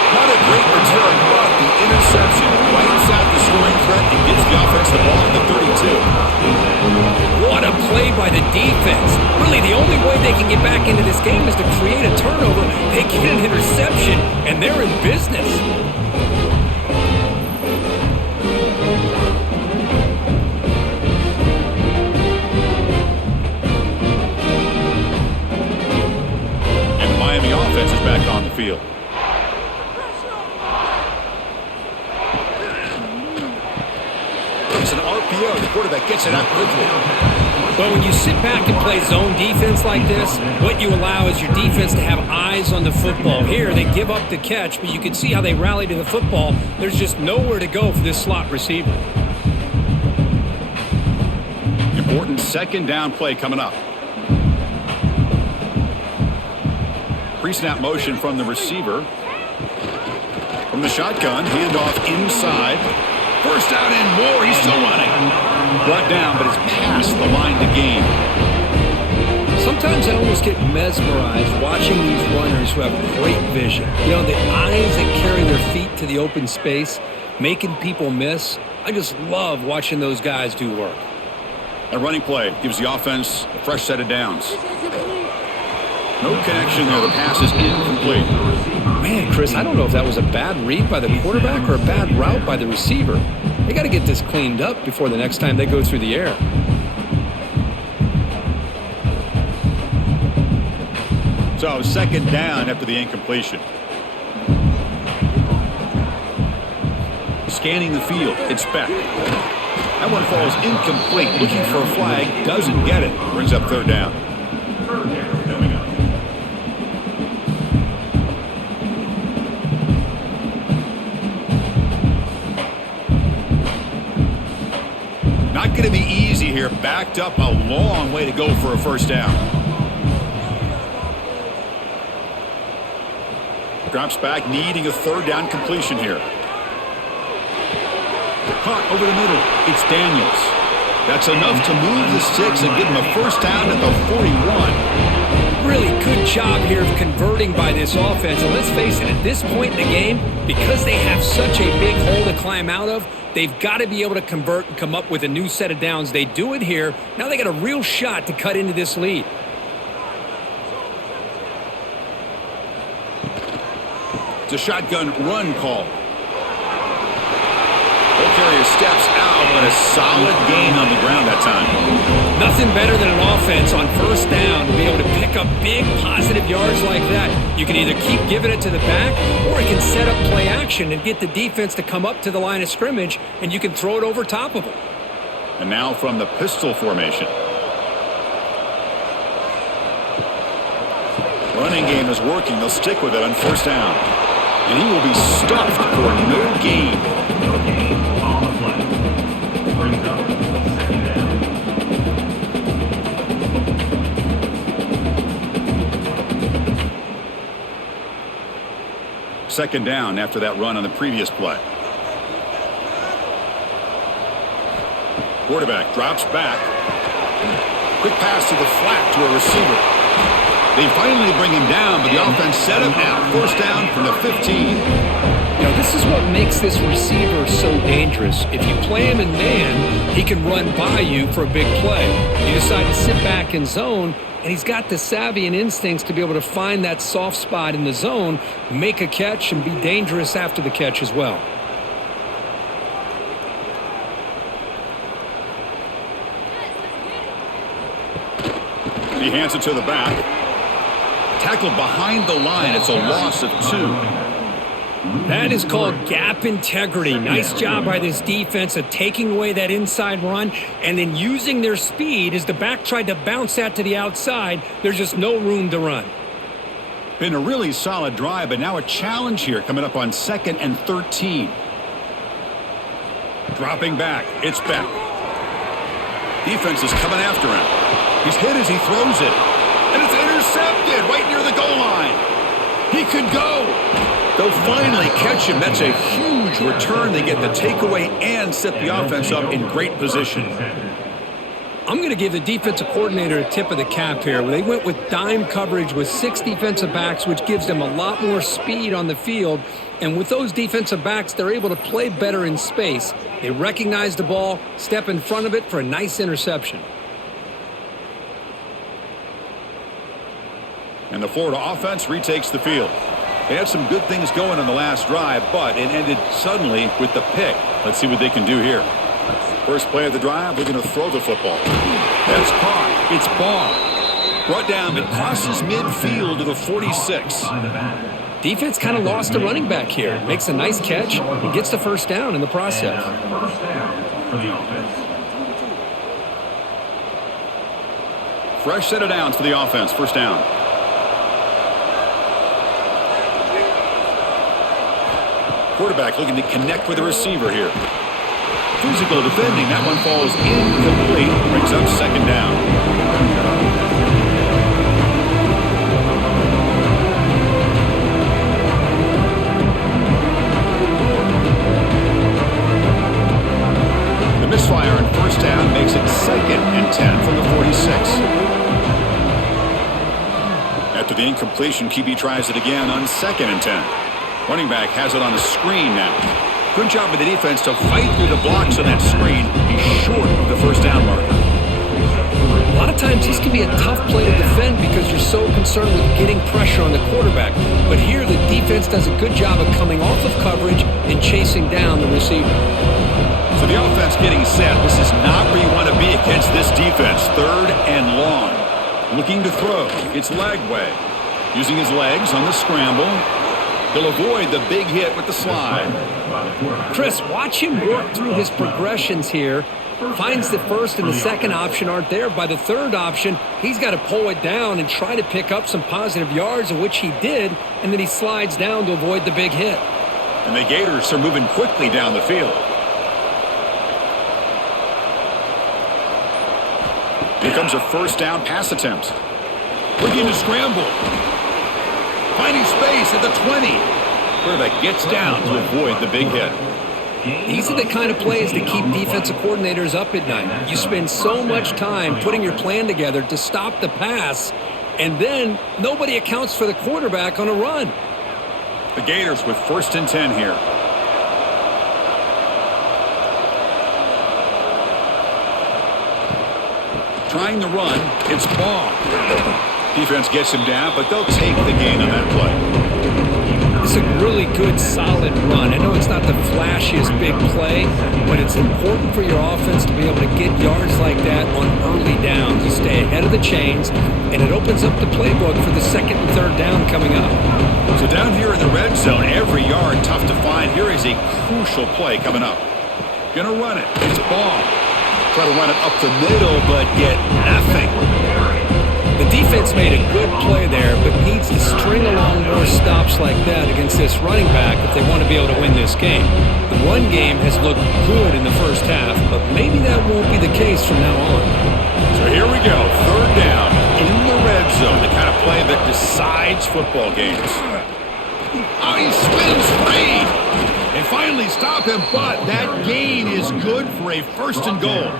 Not a great return, but the interception wipes out the scoring threat and gives the offense the ball at the 32. What a play by the defense. Really, the only way they can get back into this game is to create a turnover. They get an interception, and they're in business. And the Miami offense is back on the field. It's an RPO. The quarterback gets it out quickly. But when you sit back and play zone defense like this, what you allow is your defense to have eyes on the football. Here, they give up the catch, but you can see how they rally to the football. There's just nowhere to go for this slot receiver. Important 2nd down play coming up. Pre-snap motion from the receiver. From the shotgun, handoff inside. 1st down and more. He's still running. Brought down, but it's past the line to gain. Sometimes I almost get mesmerized watching these runners who have great vision. You know, the eyes that carry their feet to the open space, making people miss. I just love watching those guys do work. A running play gives the offense a fresh set of downs. No connection there. The pass is incomplete. Man, Chris, I don't know if that was a bad read by the quarterback or a bad route by the receiver. They got to get this cleaned up before the next time they go through the air. So 2nd down after the incompletion. Scanning the field. It's Beck. That one falls incomplete. Looking for a flag. Doesn't get it. Brings up 3rd down. Not going to be easy here. Backed up a long way to go for a 1st down. Drops back, needing a 3rd down completion here. caught over the middle. It's Daniels. That's enough to move the sticks and give him a first down at the 41. Really good job here of converting by this offense. And let's face it, at this point in the game, because they have such a big hole to climb out of, they've got to be able to convert and come up with a new set of downs. They do it here. Now they got a real shot to cut into this lead. It's a shotgun run call. Carrier steps out, but a solid gain on the ground that time. Nothing better than an offense on first down to be able to pick up big positive yards like that. You can either keep giving it to the back, or you can set up play action and get the defense to come up to the line of scrimmage, and you can throw it over top of them. And now from the pistol formation. Running game is working. They'll stick with it on first down. And he will be stuffed for no gain. No gain on the play. Brings up second down. Second down after that run on the previous play. Quarterback drops back. Quick pass to the flat to a receiver. They finally bring him down, but the offense set him out. First down from the 15. You know, this is what makes this receiver so dangerous. If you play him in man, he can run by you for a big play. You decide to sit back in zone, and he's got the savvy and instincts to be able to find that soft spot in the zone, make a catch, and be dangerous after the catch as well. He hands it to the back. Tackled behind the line. It's a loss of 2. That is called gap integrity. Nice job by this defense of taking away that inside run and then using their speed as the back tried to bounce that to the outside. There's just no room to run. Been a really solid drive, but now a challenge here coming up on 2nd and 13. Dropping back. It's Beck. Defense is coming after him. He's hit as he throws it. And it's intercepted right near the goal line. He could go. They'll finally catch him. That's a huge return. They get the takeaway and set the offense up in great position. I'm going to give the defensive coordinator a tip of the cap here. They went with dime coverage with 6 defensive backs, which gives them a lot more speed on the field. And with those defensive backs, they're able to play better in space. They recognize the ball, step in front of it for a nice interception. And the Florida offense retakes the field. They had some good things going on the last drive, but it ended suddenly with the pick. Let's see what they can do here. First play of the drive, they're going to throw the football. That's caught. It's ball. Brought down. It crosses midfield to the 46. Defense kind of lost a running back here. Makes a nice catch and gets the first down in the process. First down for the offense. Fresh set of downs for the offense. First down. Quarterback looking to connect with the receiver here. Physical defending. That one falls incomplete. Brings up second down. The misfire on first down makes it 2nd and 10 from the 46. After the incompletion, QB tries it again on 2nd and 10. Running back has it on the screen now. Good job by the defense to fight through the blocks on that screen. He's short of the first down marker. A lot of times this can be a tough play to defend because you're so concerned with getting pressure on the quarterback. But here the defense does a good job of coming off of coverage and chasing down the receiver. So the offense getting set. This is not where you want to be against this defense. 3rd and long. Looking to throw. It's Lagway. Using his legs on the scramble. He'll avoid the big hit with the slide. Chris, watch him work through his progressions here. Finds the first and the second option aren't there. By the third option, he's got to pull it down and try to pick up some positive yards, of which he did, and then he slides down to avoid the big hit. And the Gators are moving quickly down the field. Here comes a first down pass attempt. Looking to scramble. Finding space at the 20. Quarterback gets down to avoid the big hit. These are the kind of plays that keep defensive coordinators up at night. You spend so much time putting your plan together to stop the pass, and then nobody accounts for the quarterback on a run. The Gators with 1st and 10 here. Trying to run, it's Baugh. Defense gets him down, but they'll take the gain on that play. It's a really good, solid run. I know it's not the flashiest big play, but it's important for your offense to be able to get yards like that on early downs to stay ahead of the chains, and it opens up the playbook for the 2nd and 3rd down coming up. So down here in the red zone, every yard tough to find. Here is a crucial play coming up. Gonna run it. It's Baugh. Try to run it up the middle, but get nothing. The defense made a good play there, but needs to string along more stops like that against this running back if they want to be able to win this game. The run game has looked good in the first half, but maybe that won't be the case from now on. So here we go, 3rd down in the red zone, the kind of play that decides football games. Oh, he spins free. They finally stop him, but that gain is good for a 1st and goal.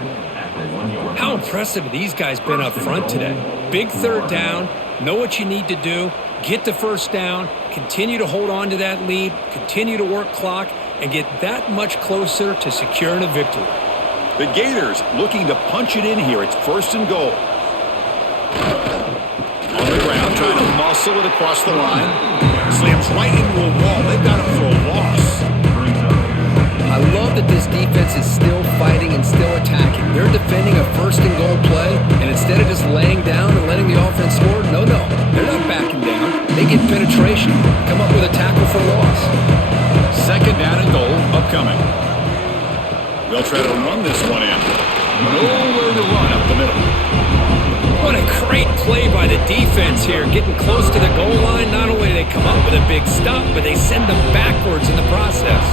How impressive have these guys been up front today? Big 3rd down, know what you need to do, get the 1st down, continue to hold on to that lead, continue to work clock, and get that much closer to securing a victory. The Gators looking to punch it in here. It's 1st and goal. On the ground, trying to muscle it across the line. Slams right into a wall. They've got him for a loss. I love that this defense is still fighting and still attacking. They're defending a 1st and goal play, and instead of just laying down and letting the offense score, no, they're not backing down. They get penetration, come up with a tackle for loss. 2nd down and goal upcoming. They'll try to run this one in. Nowhere to run up the middle. What a great play by the defense here, getting close to the goal line. Not only do they come up with a big stop, but they send them backwards in the process.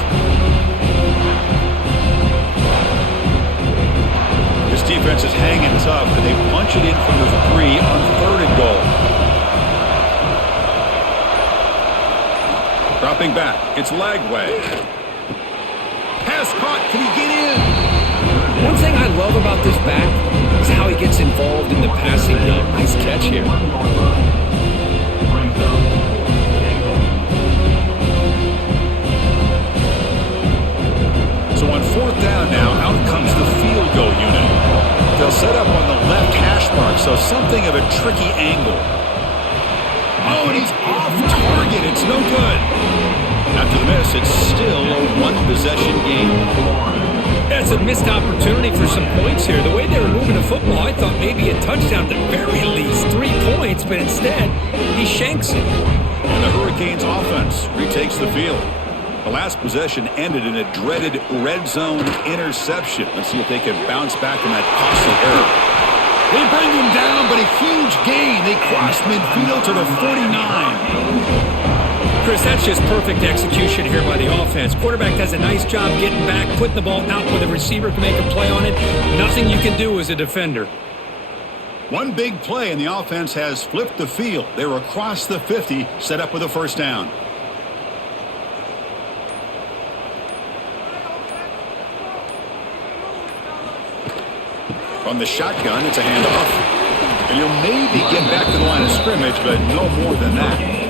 This defense is hanging tough, and they punch it in from the 3 on 3rd and goal. Dropping back, it's Lagway. Pass caught, can he get in? One thing I love about this back is how he gets involved in the passing game. Nice catch here. So on 4th down now, out comes the field goal unit. They'll set up on the left hash mark, so something of a tricky angle. Oh, and he's off target. It's no good. After the miss, it's still a 1-possession game. That's a missed opportunity for some points here. The way they were moving the football, I thought maybe a touchdown at the very least, 3 points, but instead, he shanks it. And the Hurricanes offense retakes the field. The last possession ended in a dreaded red zone interception. Let's see if they can bounce back from that costly error. They bring him down, but a huge gain. They cross midfield to the 49. Chris, that's just perfect execution here by the offense. Quarterback does a nice job getting back, putting the ball out where the receiver can make a play on it. Nothing you can do as a defender. One big play, and the offense has flipped the field. They're across the 50, set up with a 1st down. From the shotgun, it's a handoff. And you'll maybe get back to the line of scrimmage, but no more than that.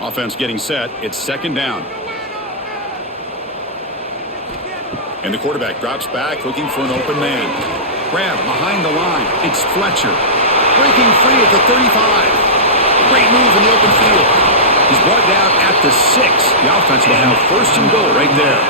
Offense getting set. It's 2nd down. And the quarterback drops back, looking for an open man. Grab behind the line. It's Fletcher. Breaking free at the 35. Great move in the open field. He's brought down at the 6. The offense will have 1st and goal right there.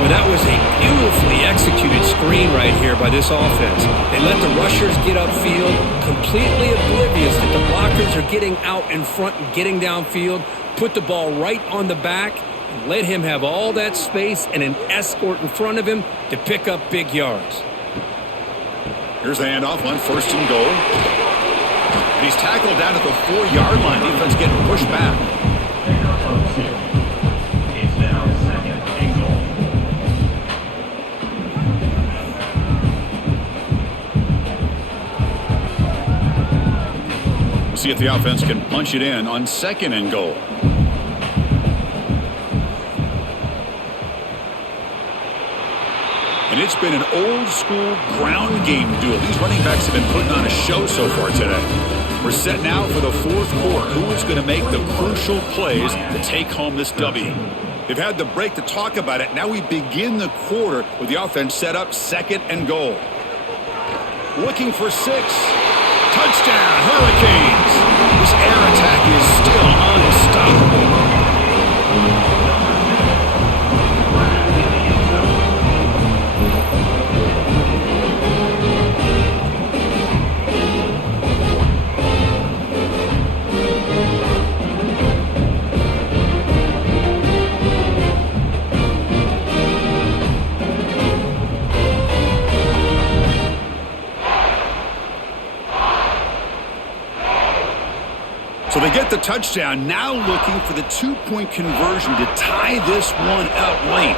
Well, that was a beautifully executed screen right here by this offense. They let the rushers get upfield, completely oblivious that the blockers are getting out in front and getting downfield, put the ball right on the back, and let him have all that space and an escort in front of him to pick up big yards. Here's the handoff on 1st and goal. And he's tackled down at the 4-yard line. Defense getting pushed back. It's now 2nd and goal. See if the offense can punch it in on 2nd and goal. And it's been an old-school ground game duel. These running backs have been putting on a show so far today. We're set now for the 4th quarter. Who is going to make the crucial plays to take home this W? They've had the break to talk about it. Now we begin the quarter with the offense set up 2nd and goal. Looking for 6. Touchdown, Hurricanes! This air attack is still unstoppable. So they get the touchdown, now looking for the 2-point conversion to tie this one up late.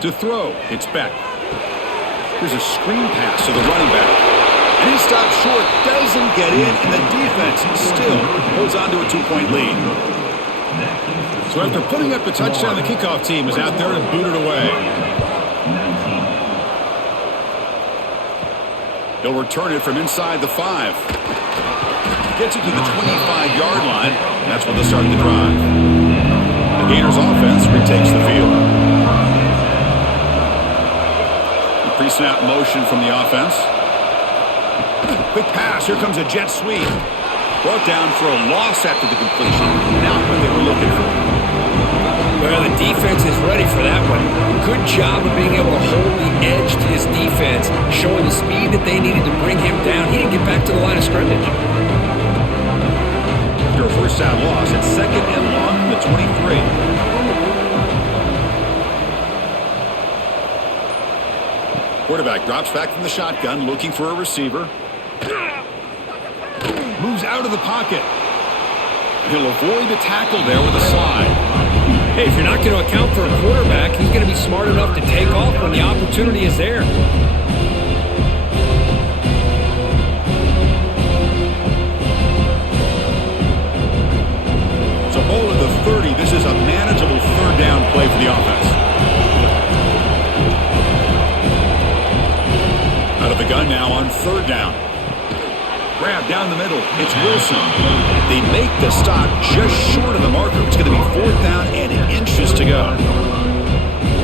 To throw, it's Beck. There's a screen pass to the running back. And he stops short, doesn't get in, and the defense still holds on to a 2-point lead. So after putting up the touchdown, the kickoff team is out there to boot it away. They'll return it from inside the 5. Gets it to the 25-yard line. That's when they'll start the drive. The Gators offense retakes the field. The pre-snap motion from the offense. Quick pass. Here comes a jet sweep. Brought down for a loss after the completion. Not what they were looking for. Well, the defense is ready for that one. Good job of being able to hold the edge to his defense, showing the speed that they needed to bring him down. He didn't get back to the line of scrimmage. After a first down loss, it's 2nd and long from the 23. Quarterback drops back from the shotgun, looking for a receiver. Moves out of the pocket. He'll avoid the tackle there with a slide. Hey, if you're not going to account for a quarterback, he's going to be smart enough to take off when the opportunity is there. So ball at the 30. This is a manageable 3rd down play for the offense. Out of the gun now on 3rd down. Grab down the middle. It's Wilson. They make the stop just short of the marker. It's going to be 4th down and inches to go.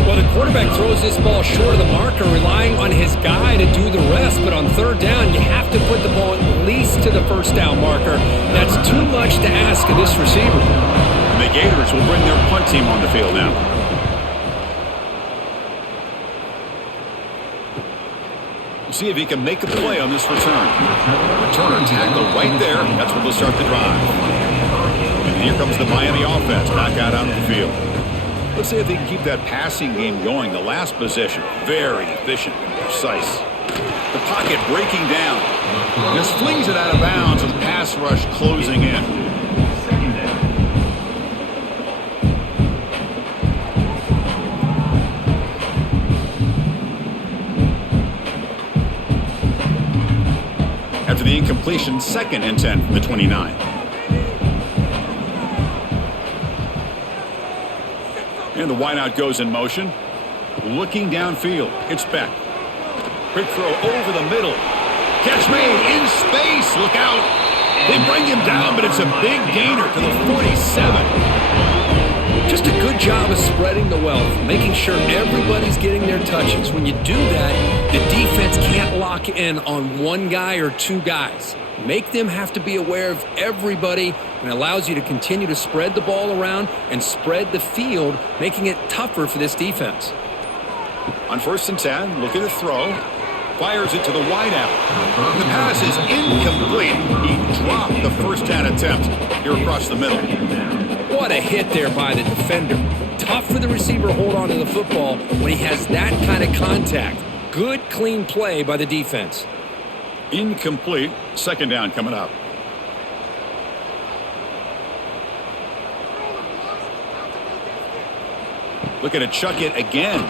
Well, the quarterback throws this ball short of the marker, relying on his guy to do the rest. But on 3rd down, you have to put the ball at least to the 1st down marker. That's too much to ask of this receiver. And the Gators will bring their punt team on the field now. We'll see if he can make a play on this return. Returner tackle right there. That's where they'll start the drive. And here comes the Miami offense back out on the field. Let's see if they can keep that passing game going. The last possession, very efficient and precise. The pocket breaking down. Just flings it out of bounds and pass rush closing in. After the incompletion, 2nd and 10 from the 29. And the wideout goes in motion. Looking downfield. It's Beck. Quick throw over the middle. Catch made in space. Look out. They bring him down, but it's a big gainer to the 47. Just a good job of spreading the wealth, making sure everybody's getting their touches. When you do that, the defense can't lock in on one guy or 2 guys. Make them have to be aware of everybody, and allows you to continue to spread the ball around and spread the field, making it tougher for this defense. On 1st and 10, look at the throw. Fires it to the wideout. The pass is incomplete. He dropped the 1st down attempt here across the middle. What a hit there by the defender. Tough for the receiver to hold on to the football when he has that kind of contact. Good, clean play by the defense. Incomplete. 2nd down coming up. Looking to chuck it again.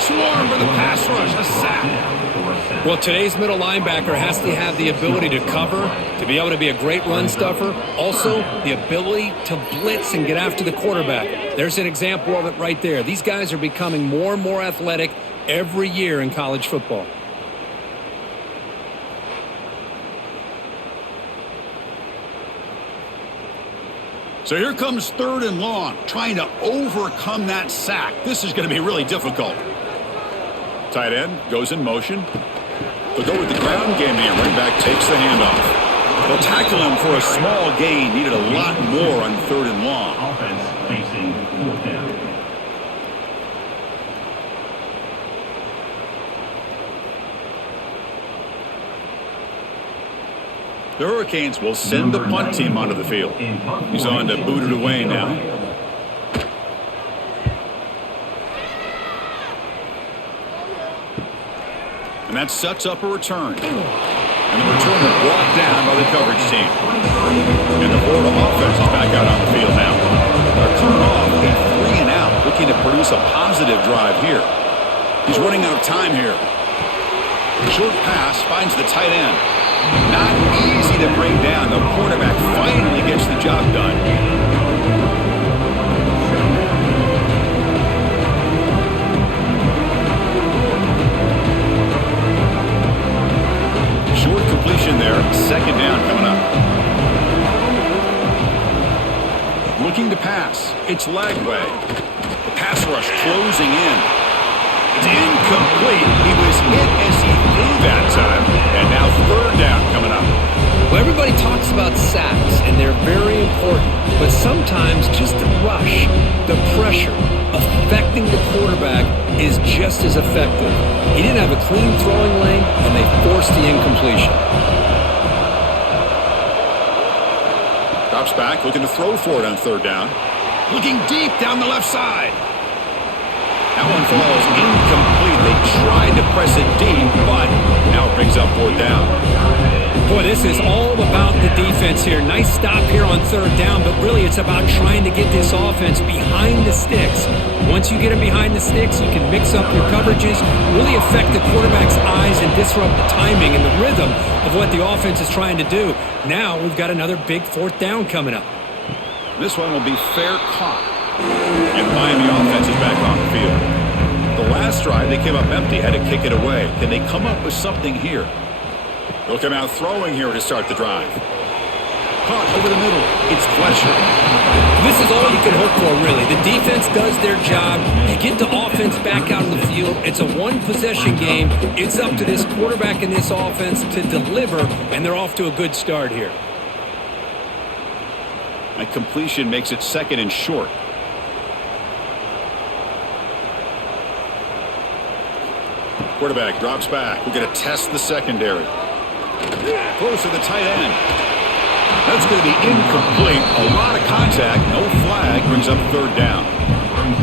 Swarm for the pass rush. A sack. Well, today's middle linebacker has to have the ability to cover, to be able to be a great run stuffer, also the ability to blitz and get after the quarterback. There's an example of it right there. These guys are becoming more and more athletic every year in college football. So here comes 3rd and long, trying to overcome that sack. This is going to be really difficult. Tight end goes in motion. They'll go with the ground game here. Running back takes the handoff. They'll tackle him for a small gain. Needed a lot more on 3rd and long. Offense facing 4th down. The Hurricanes will send the punt team onto the field. He's on to boot it away now. And that sets up a return. And the returner brought down by the coverage team. And the Florida offense is back out on the field now. They're coming off a 3 and out, looking to produce a positive drive here. He's running out of time here. Short pass finds the tight end. Not easy to bring down. The quarterback finally gets the job done. Short completion there. 2nd down coming up. Looking to pass. It's Lagway. The pass rush closing in. It's incomplete. He was hit as he threw that time. And now 3rd down coming up. Well, everybody talks about sacks, and they're very important. But sometimes just the rush, the pressure, affecting the quarterback is just as effective. He didn't have a clean throwing lane, and they forced the incompletion. Drops back, looking to throw for it on 3rd down. Looking deep down the left side. That one falls incomplete. They tried to press it deep, but now it brings up 4th down. Boy, this is all about the defense here. Nice stop here on 3rd down, but really it's about trying to get this offense behind the sticks. Once you get them behind the sticks, you can mix up your coverages, really affect the quarterback's eyes and disrupt the timing and the rhythm of what the offense is trying to do. Now we've got another big 4th down coming up. This one will be fair caught. And the Miami offense is back on the field. The last drive, they came up empty, had to kick it away. Can they come up with something here? They'll come out throwing here to start the drive. Caught over the middle. It's Fletcher. This is all you can hope for, really. The defense does their job. You get the offense back out on the field. It's a one-possession game. It's up to this quarterback and this offense to deliver, and they're off to a good start here. That completion makes it 2nd and short. Quarterback drops back. We're going to test the secondary. Close to the tight end. That's going to be incomplete. A lot of contact. No flag. Brings up 3rd down.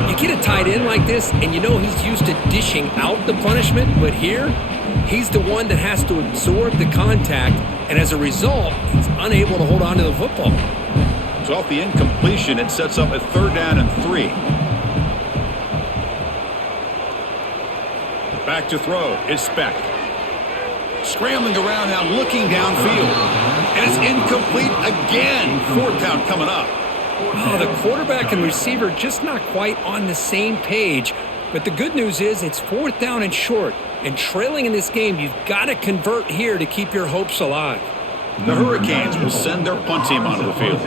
You get a tight end like this, and you know he's used to dishing out the punishment, but here, he's the one that has to absorb the contact, and as a result, he's unable to hold on to the football. So off the incompletion, it sets up a 3rd down and 3. Back to throw. It's Speck. Scrambling around now, looking downfield. And it's incomplete again. 4th down coming up. Oh, the quarterback and receiver just not quite on the same page. But the good news is it's 4th down and short. And trailing in this game, you've got to convert here to keep your hopes alive. The Hurricanes will send their punt team onto the field.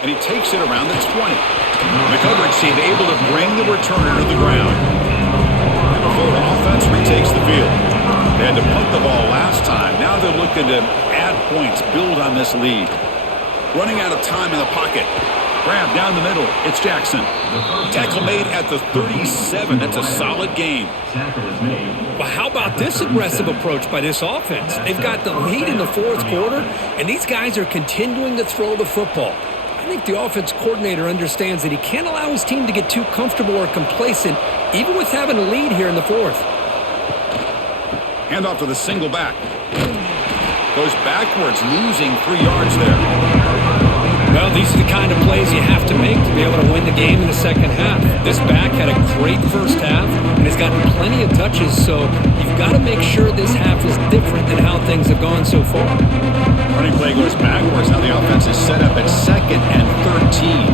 And he takes it around the 20. The coverage team able to bring the returner to the ground. And the Florida offense retakes the field. They had to punt the ball last time. Now they're looking to add points, build on this lead. Running out of time in the pocket. Grab down the middle. It's Jackson. Tackle made at the 37. That's a solid gain. Well, how about this aggressive approach by this offense? They've got the lead in the 4th quarter, and these guys are continuing to throw the football. I think the offense coordinator understands that he can't allow his team to get too comfortable or complacent, even with having a lead here in the 4th. Handoff to the single back. Goes backwards, losing 3 yards there. Well, these are the kind of plays you have to make to be able to win the game in the second half. This back had a great first half and has gotten plenty of touches, so you've got to make sure this half is different than how things have gone so far. Running play goes backwards. Now the offense is set up at 2nd and 13.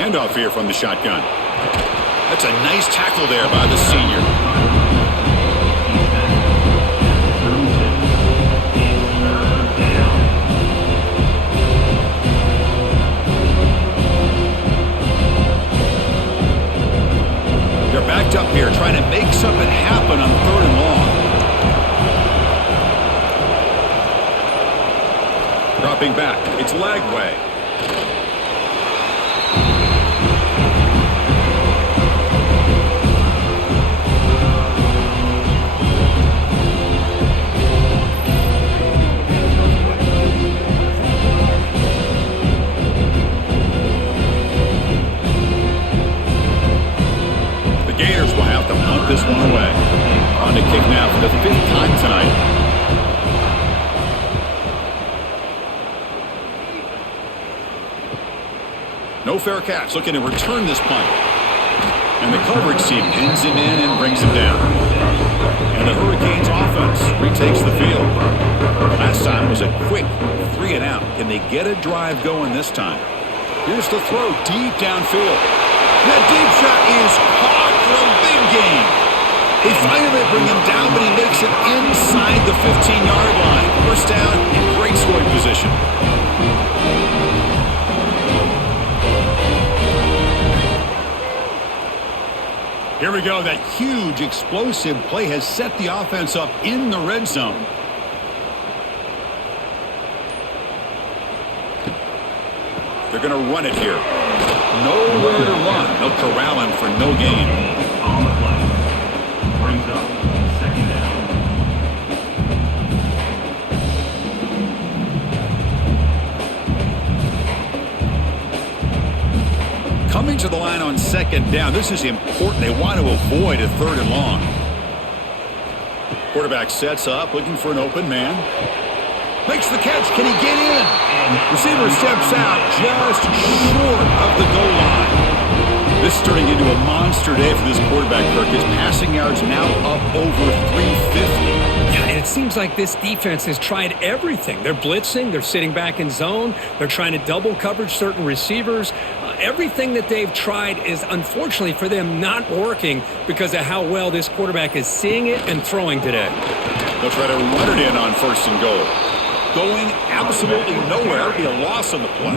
Handoff here from the shotgun. That's a nice tackle there by the senior. They're backed up here trying to make something happen on 3rd and long. Dropping back. It's Lagway. Gators will have to punt this one away. On to kick now for the 5th time tonight. No fair catch. Looking to return this punt. And the coverage team pins him in and brings him down. And the Hurricanes offense retakes the field. Last time was a quick 3 and out. Can they get a drive going this time? Here's the throw deep downfield. That deep shot is caught for a big gain. They finally bring him down, but he makes it inside the 15-yard line. First down in great scoring position. Here we go. That huge explosive play has set the offense up in the red zone. They're going to run it here. Nowhere to run. They'll corral him for no gain. On the play. Brings up 2nd down. Coming to the line on 2nd down. This is important. They want to avoid a 3rd and long. Quarterback sets up, looking for an open man. Makes the catch. Can he get in? Receiver steps out just short of the goal line. This is turning into a monster day for this quarterback, Kirk. His passing yards now up over 350. Yeah, and it seems like this defense has tried everything. They're blitzing. They're sitting back in zone. They're trying to double coverage certain receivers. Everything that they've tried is, unfortunately for them, not working because of how well this quarterback is seeing it and throwing today. They'll try to run it in on 1st and goal. Going absolutely nowhere. It'll be a loss on the play.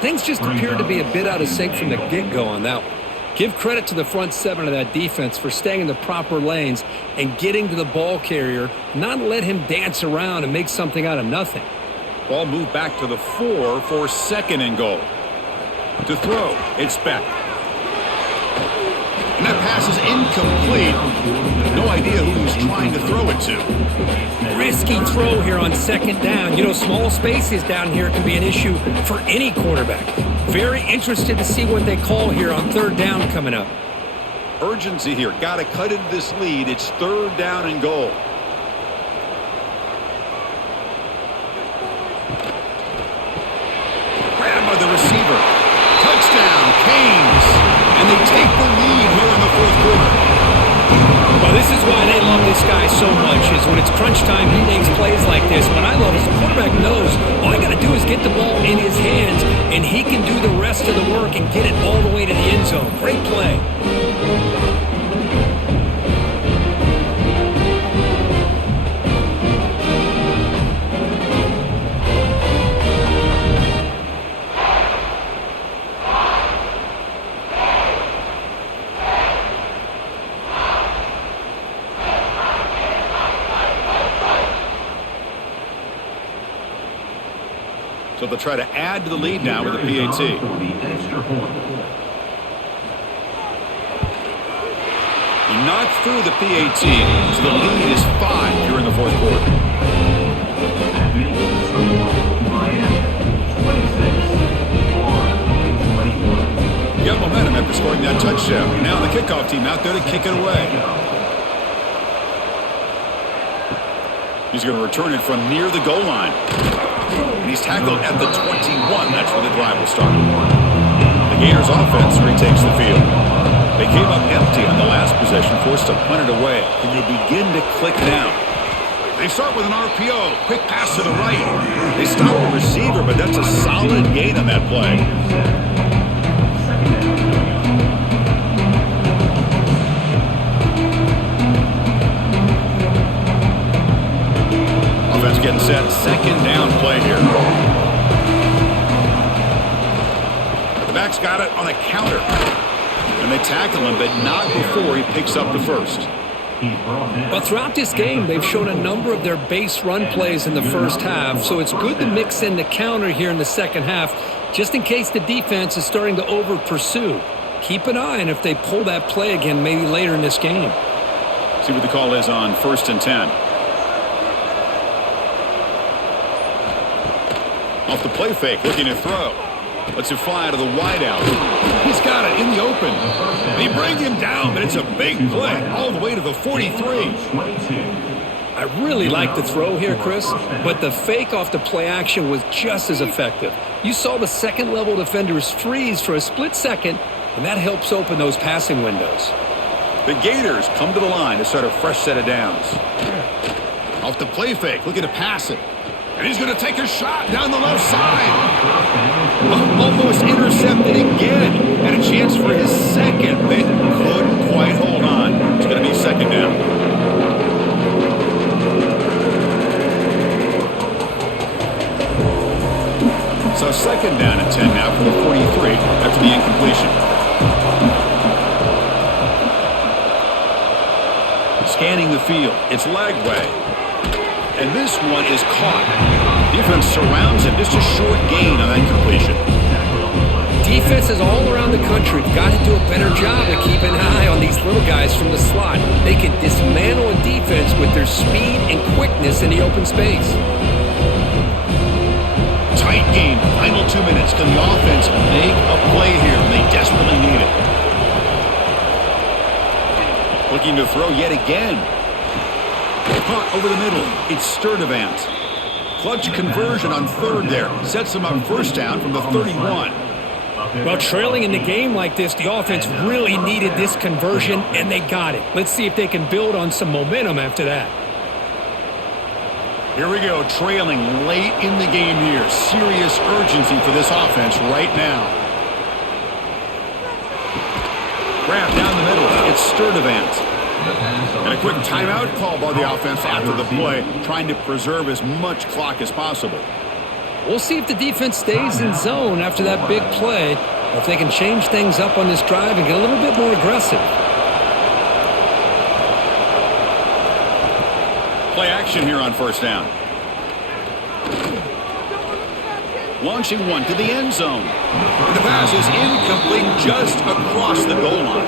Things just appeared to be a bit out of sync from the get-go on that one. Give credit to the front 7 of that defense for staying in the proper lanes and getting to the ball carrier, not let him dance around and make something out of nothing. Ball moved back to the 4 for 2nd and goal. To throw, it's Beck. And that pass is incomplete. No idea who he's trying to throw it to. Risky throw here on 2nd down. You know, small spaces down here can be an issue for any quarterback. Very interested to see what they call here on 3rd down coming up. Urgency here. Got to cut into this lead. It's 3rd down and goal. Grabbed by the receiver. Touchdown, Canes. And they take the lead here in the 4th quarter. Well, this is why they love this guy so much, is when it's crunch time, he makes plays like this. What I love is the quarterback knows all I got to do is get the ball in his hands, and he can do the rest of the work and get it all the way to the end zone. Great play. So they'll try to add to the lead now with a PAT. The extra point. He knocked through the PAT, so the lead is 5 here in the 4th quarter. That makes the score Miami 26-21. Got momentum after scoring that touchdown. Now the kickoff team out there to kick it away. He's going to return it from near the goal line. And he's tackled at the 21. That's where the drive will start. The Gators offense retakes the field. They came up empty on the last possession, forced to punt it away. And they begin to click now. They start with an RPO. Quick pass to the right. They stop the receiver, but that's a solid gain on that play. Offense getting set. Second down play here. The back's got it on a counter. And they tackle him, but not before he picks up the first. Well, throughout this game, they've shown a number of their base run plays in the first half, so it's good to mix in the counter here in the second half, just in case the defense is starting to over-pursue. Keep an eye on if they pull that play again maybe later in this game. See what the call is on 1st and 10. Off the play fake, looking to throw. Lets it fly out of the wideout. He's got it in the open. They bring him down, but it's a big play all the way to the 43. I really like the throw here, Chris, but the fake off the play action was just as effective. You saw the second-level defenders freeze for a split second, and that helps open those passing windows. The Gators come to the line to start a fresh set of downs. Off the play fake, looking to pass it. And he's going to take a shot down the left side. Almost intercepted again. And a chance for his second. They couldn't quite hold on. It's going to be second down. So second down and 10 now for the 43 after the incompletion. Scanning the field. It's Lagway. And this one is caught. Defense surrounds him. Just a short gain on that completion. Defenses all around the country have got to do a better job of keeping an eye on these little guys from the slot. They can dismantle a defense with their speed and quickness in the open space. Tight game. Final 2 minutes. Can the offense make a play here? They desperately need it. Looking to throw yet again. Caught over the middle. It's Sturdivant. Clutch conversion on third there. Sets them up first down from the 31. Well, trailing in the game like this, the offense really needed this conversion, and they got it. Let's see if they can build on some momentum after that. Here we go. Trailing late in the game here. Serious urgency for this offense right now. Grab down the middle. It's Sturdivant. And a quick timeout call by the offense after the play, trying to preserve as much clock as possible. We'll see if the defense stays in zone after that big play, or if they can change things up on this drive and get a little bit more aggressive. Play action here on first down. Launching one to the end zone. The pass is incomplete just across the goal line.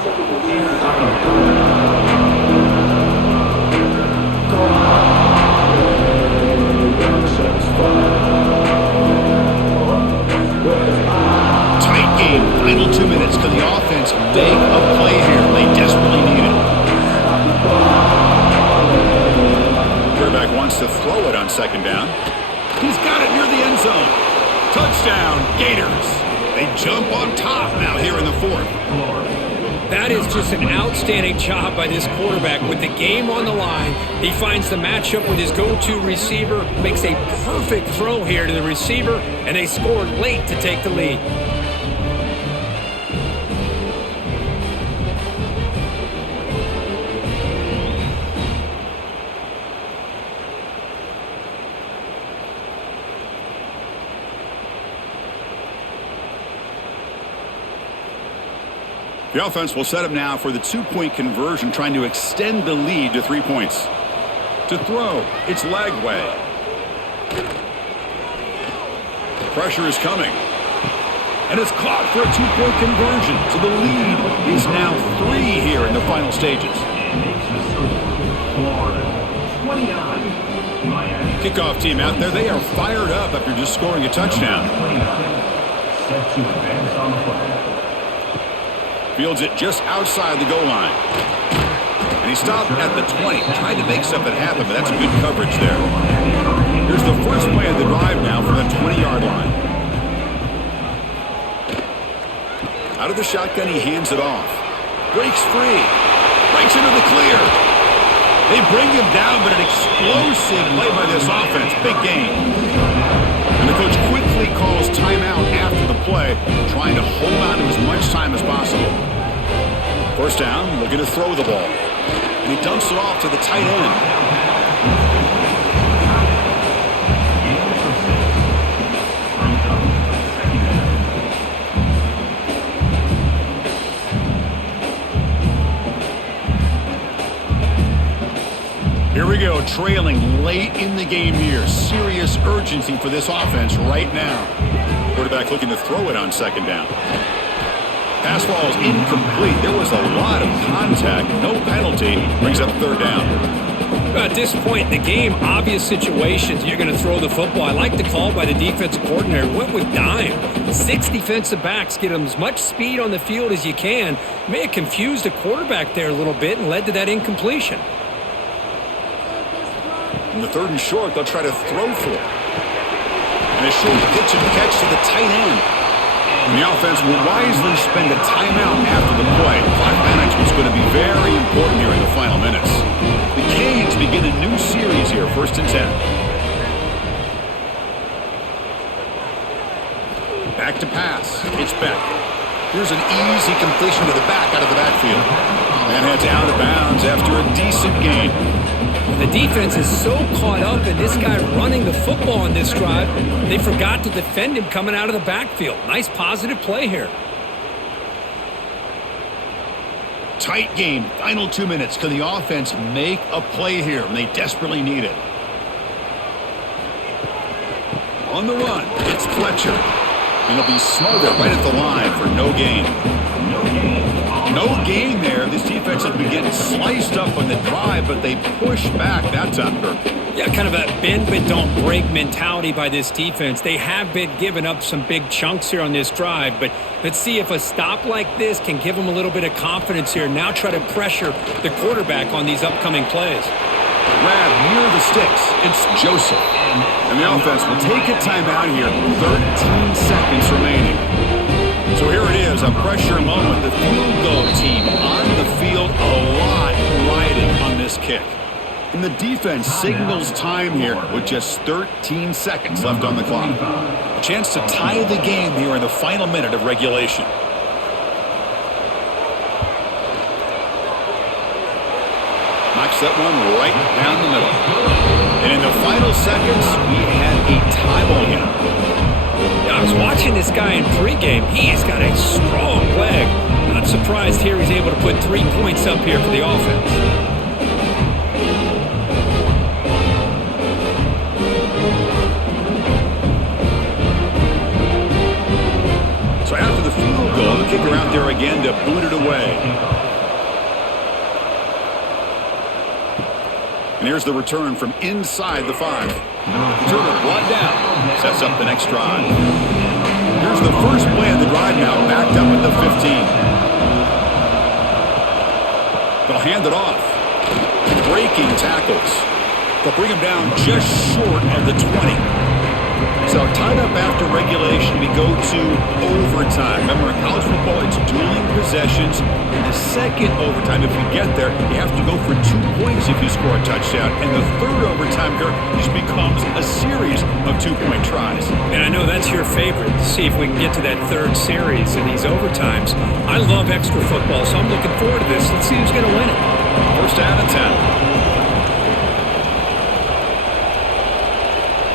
Tight game. Final 2 minutes. Can the offense make a play here? They desperately need it. Quarterback wants to throw it on second down. He's got it near the end zone. Touchdown, Gators. They jump on top now here in the fourth. That is just an outstanding job by this quarterback. With the game on the line, he finds the matchup with his go-to receiver, makes a perfect throw here to the receiver, and they scored late to take the lead. The offense will set up now for the two-point conversion, trying to extend the lead to 3 points. To throw, it's Lagway. Pressure is coming. And it's caught for a two-point conversion. So the lead is now 3 here in the final stages. Kickoff team out there. They are fired up after just scoring a touchdown. Set to advance on the play. Fields it just outside the goal line. And he stopped at the 20, tried to make something happen, but that's good coverage there. Here's the first play of the drive now from the 20-yard line. Out of the shotgun, he hands it off. Breaks free. Breaks into the clear. They bring him down, but an explosive play by this offense. Big gain. And the coach quickly calls timeout after the play, trying to hold on to as much time as possible. First down, looking to throw the ball. And he dumps it off to the tight end. Here we go, trailing late in the game here. Serious urgency for this offense right now. Quarterback looking to throw it on second down. Pass ball is incomplete. There was a lot of contact. No penalty. Brings up third down. At this point in the game, obvious situations, you're going to throw the football. I like the call by the defensive coordinator. Went with dime. 6 defensive backs, get them as much speed on the field as you can. May have confused the quarterback there a little bit and led to that incompletion. In the third and short, they'll try to throw for it. And a short pitch and catch to the tight end. And the offense will wisely spend a timeout after the play. Clock management is going to be very important here in the final minutes. The Canes begin a new series here, 1st and 10. Back to pass. It's Beck. Here's an easy completion to the back out of the backfield. And heads out of bounds after a decent gain. The defense is so caught up in this guy running the football on this drive, they forgot to defend him coming out of the backfield. Nice positive play here. Tight game. Final 2 minutes. Can the offense make a play here? And they desperately need it. On the run, it's Fletcher. And he'll be smothered right at the line for no gain. No gain there. This defense has been getting sliced up on the drive, but they push back that time, Kirk. Yeah, kind of a bend but don't break mentality by this defense. They have been giving up some big chunks here on this drive, but let's see if a stop like this can give them a little bit of confidence here. Now try to pressure the quarterback on these upcoming plays. Grab near the sticks. It's Joseph. And the offense will take a timeout here. 13 seconds remaining. So here it is, a pressure moment. The field goal team on the field, a lot riding on this kick. And the defense signals time here with just 13 seconds left on the clock. A chance to tie the game here in the final minute of regulation. Knocks that one right down the middle. And in the final seconds, we had a tie ball game. I was watching this guy in pregame. He's got a strong leg. Not surprised here he's able to put 3 points up here for the offense. So after the field goal, the kicker out there again to boot it away. And here's the return from inside the 5. Turner brought down. Sets up the next drive. Here's the first play of the drive now, backed up at the 15. They'll hand it off. Breaking tackles. They'll bring him down just short of the 20. So tied up after regulation, we go to overtime. Remember, in college football, it's dueling possessions. In the second overtime, if you get there, you have to go for 2 points if you score a touchdown. And the third overtime, Kirk, just becomes a series of 2-point tries. And I know that's your favorite. See if we can get to that third series in these overtimes. I love extra football, so I'm looking forward to this. Let's see who's going to win it. First down and 10.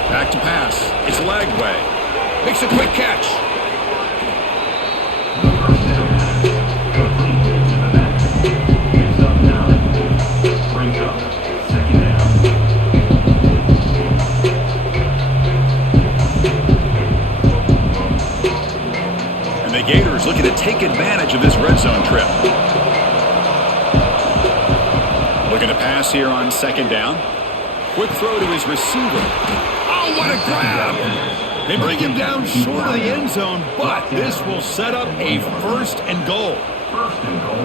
Back to pass. It's Lagway. Makes a quick catch. Brings up second down. And the Gators looking to take advantage of this red zone trip. Looking to pass here on second down. Quick throw to his receiver. Oh, what a grab! They bring him down short of the end zone, but this will set up a 1st and goal. First and goal.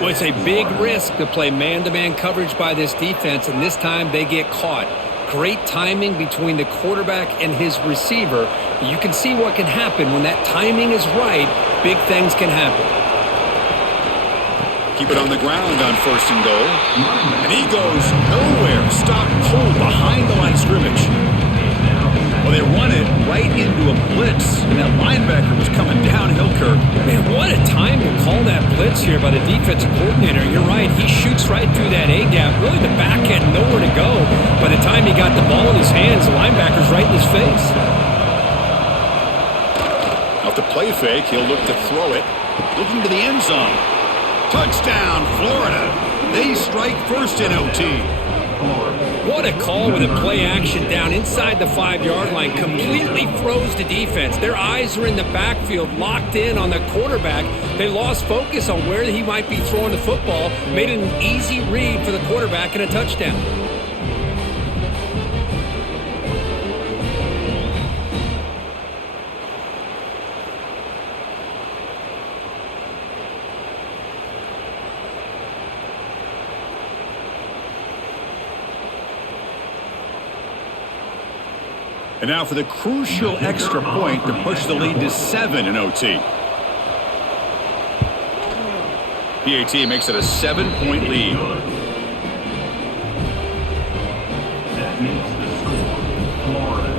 Well, it's a big risk to play man-to-man coverage by this defense, and this time they get caught. Great timing between the quarterback and his receiver. You can see what can happen when that timing is right. Big things can happen. Keep it on the ground on first and goal. And he goes nowhere. Stop cold behind the line of scrimmage. Well, they run it right into a blitz, and that linebacker was coming downhill, Kirk. Man, what a time to call that blitz here by the defensive coordinator. You're right. He shoots right through that A-gap. Really, the back had nowhere to go. By the time he got the ball in his hands, the linebacker's right in his face. Off the play fake, he'll look to throw it. Looking to the end zone. Touchdown, Florida. They strike first in OT. What a call with a play action down inside the 5-yard line. Completely froze the defense. Their eyes are in the backfield, locked in on the quarterback. They lost focus on where he might be throwing the football. Made it an easy read for the quarterback and a touchdown. And now for the crucial extra point to push the lead to 7 in OT. PAT makes it a 7-point lead. That makes the score Florida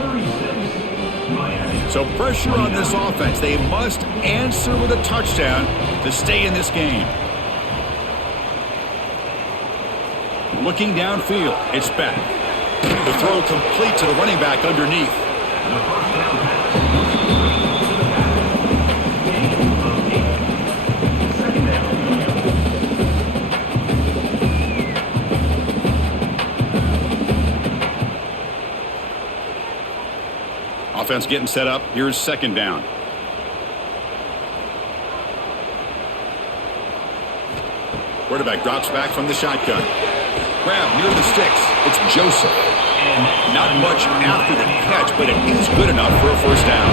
36, Miami. So pressure on this offense. They must answer with a touchdown to stay in this game. Looking downfield, it's back. The throw complete to the running back underneath. The first down pass to the back. Gain of 8. Second down. Offense getting set up. Here's second down. Quarterback drops back from the shotgun. Grab near the sticks. It's Joseph. Not much after the catch, but it is good enough for a first down.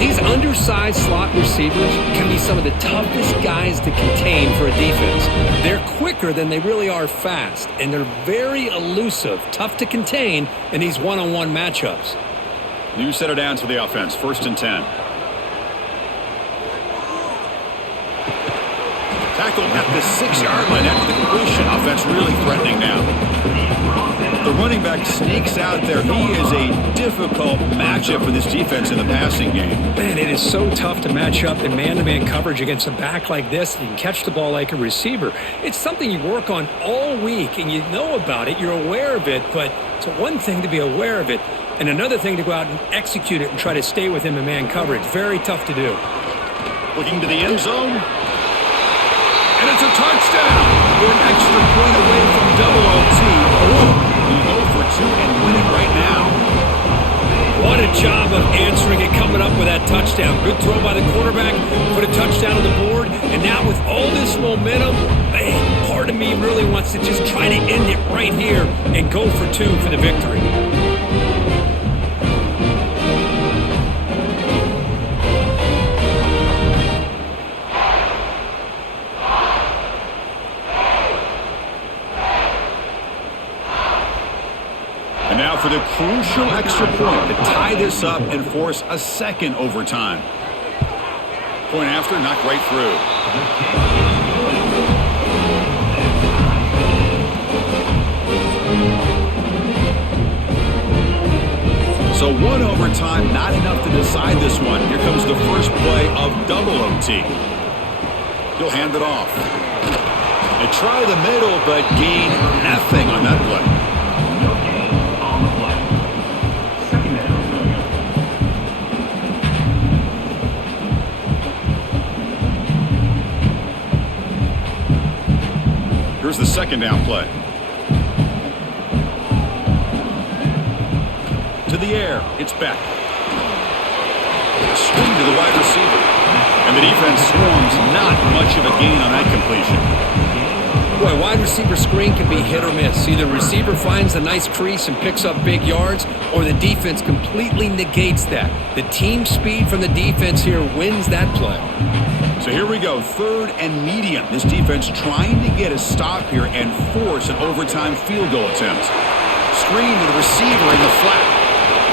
These undersized slot receivers can be some of the toughest guys to contain for a defense. They're quicker than they really are fast, and they're very elusive, tough to contain in these one-on-one matchups. New set of downs for the offense. First and 10. Tackled at the 6-yard line after the completion. Offense really threatening now. The running back sneaks out there. He is a difficult matchup for this defense in the passing game. Man, it is so tough to match up in man-to-man coverage against a back like this. You can catch the ball like a receiver. It's something you work on all week, and you know about it. You're aware of it, but it's one thing to be aware of it, and another thing to go out and execute it and try to stay with him in man coverage. Very tough to do. Looking to the end zone. And it's a touchdown. We're an extra point away from double OT. You go for 2 and win it right now. What a job of answering it, coming up with that touchdown. Good throw by the quarterback, put a touchdown on the board, and now with all this momentum, man, part of me really wants to just try to end it right here and go for 2 for the victory. And now for the crucial extra point to tie this up and force a second overtime. Point after, knocked right through. So 1 overtime, not enough to decide this one. Here comes the first play of double OT. He'll hand it off. They try the middle, but gain nothing on that play. Here's the second down play. To the air, it's Beck. Swing to the wide receiver. And the defense swarms, not much of a gain on that completion. Boy, wide receiver screen can be hit or miss. Either receiver finds a nice crease and picks up big yards, or the defense completely negates that. The team speed from the defense here wins that play. So here we go, 3rd and medium. This defense trying to get a stop here and force an overtime field goal attempt. Screen to the receiver in the flat.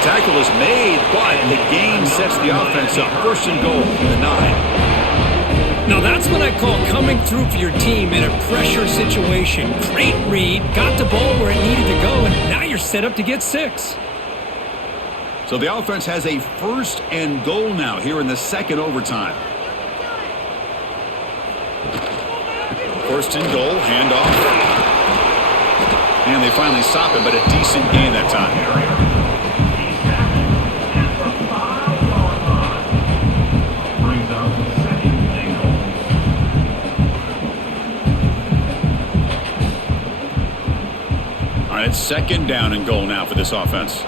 Tackle is made, but the gain sets the offense up. 1st and goal from the 9. Now that's what I call coming through for your team in a pressure situation. Great read, got the ball where it needed to go, and now you're set up to get 6. So the offense has a 1st and goal now here in the 2nd overtime. 1st and goal, handoff. And they finally stop it, but a decent gain that time. All right, it's 2nd down and goal now for this offense.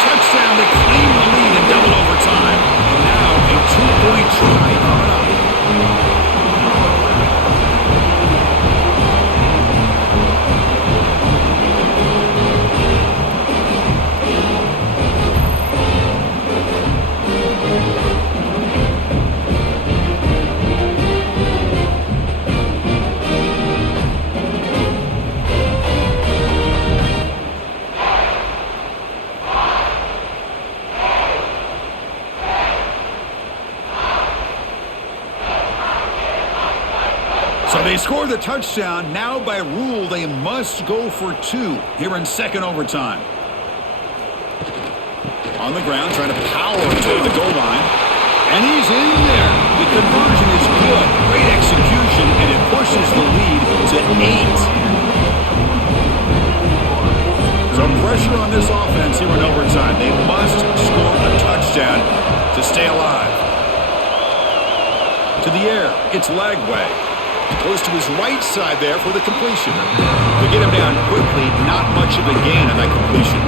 Touchdown to claim the lead in double overtime. And now a 2-point try coming up. So they score the touchdown. Now by rule, they must go for 2 here in 2nd overtime. On the ground, trying to power toward the goal line. And he's in there. The conversion is good. Great execution, and it pushes the lead to 8. So pressure on this offense here in overtime. They must score a touchdown to stay alive. To the air, it's Lagway. Close to his right side there for the completion. They get him down quickly, not much of a gain on that completion.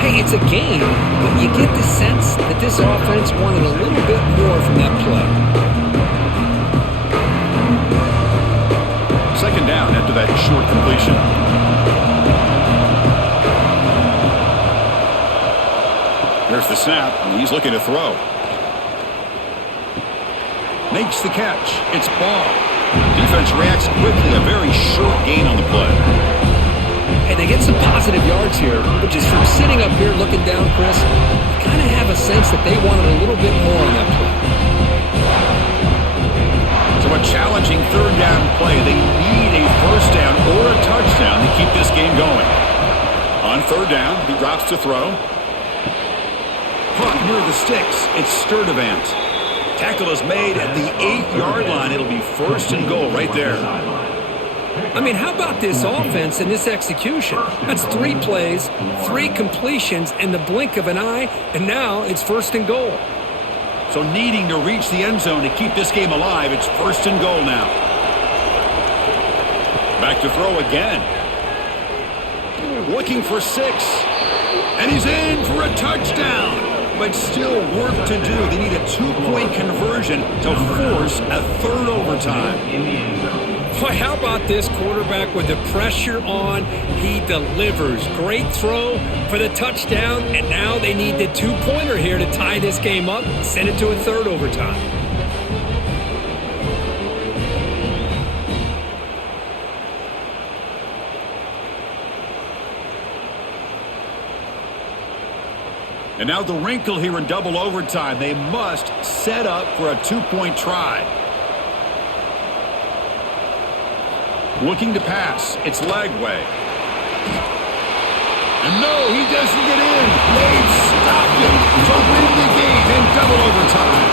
Hey, it's a game, but you get the sense that this offense wanted a little bit more from that play. 2nd down after that short completion. Here's the snap, and he's looking to throw. Makes the catch. It's Ball. Defense reacts quickly. A very short gain on the play. Hey, they get some positive yards here, but just from sitting up here looking down, Chris, you kind of have a sense that they wanted a little bit more on that play. So a challenging 3rd down play. They need a 1st down or a touchdown to keep this game going. On 3rd down, he drops to throw. Punt near the sticks. It's Sturdivant. Tackle is made at the 8-yard line. It'll be 1st and goal right there. I mean, how about this offense and this execution? That's 3 plays, 3 completions in the blink of an eye, and now it's 1st and goal. So needing to reach the end zone to keep this game alive, it's 1st and goal now. Back to throw again. Looking for 6. And he's in for a touchdown. But still work to do. They need a 2-point conversion to force a 3rd overtime. Boy, how about this quarterback with the pressure on? He delivers. Great throw for the touchdown, and now they need the 2-pointer here to tie this game up, send it to a 3rd overtime. And now the wrinkle here in double overtime. They must set up for a 2-point try. Looking to pass. It's Lagway. And no, he doesn't get in. They've stopped him to win the game in double overtime.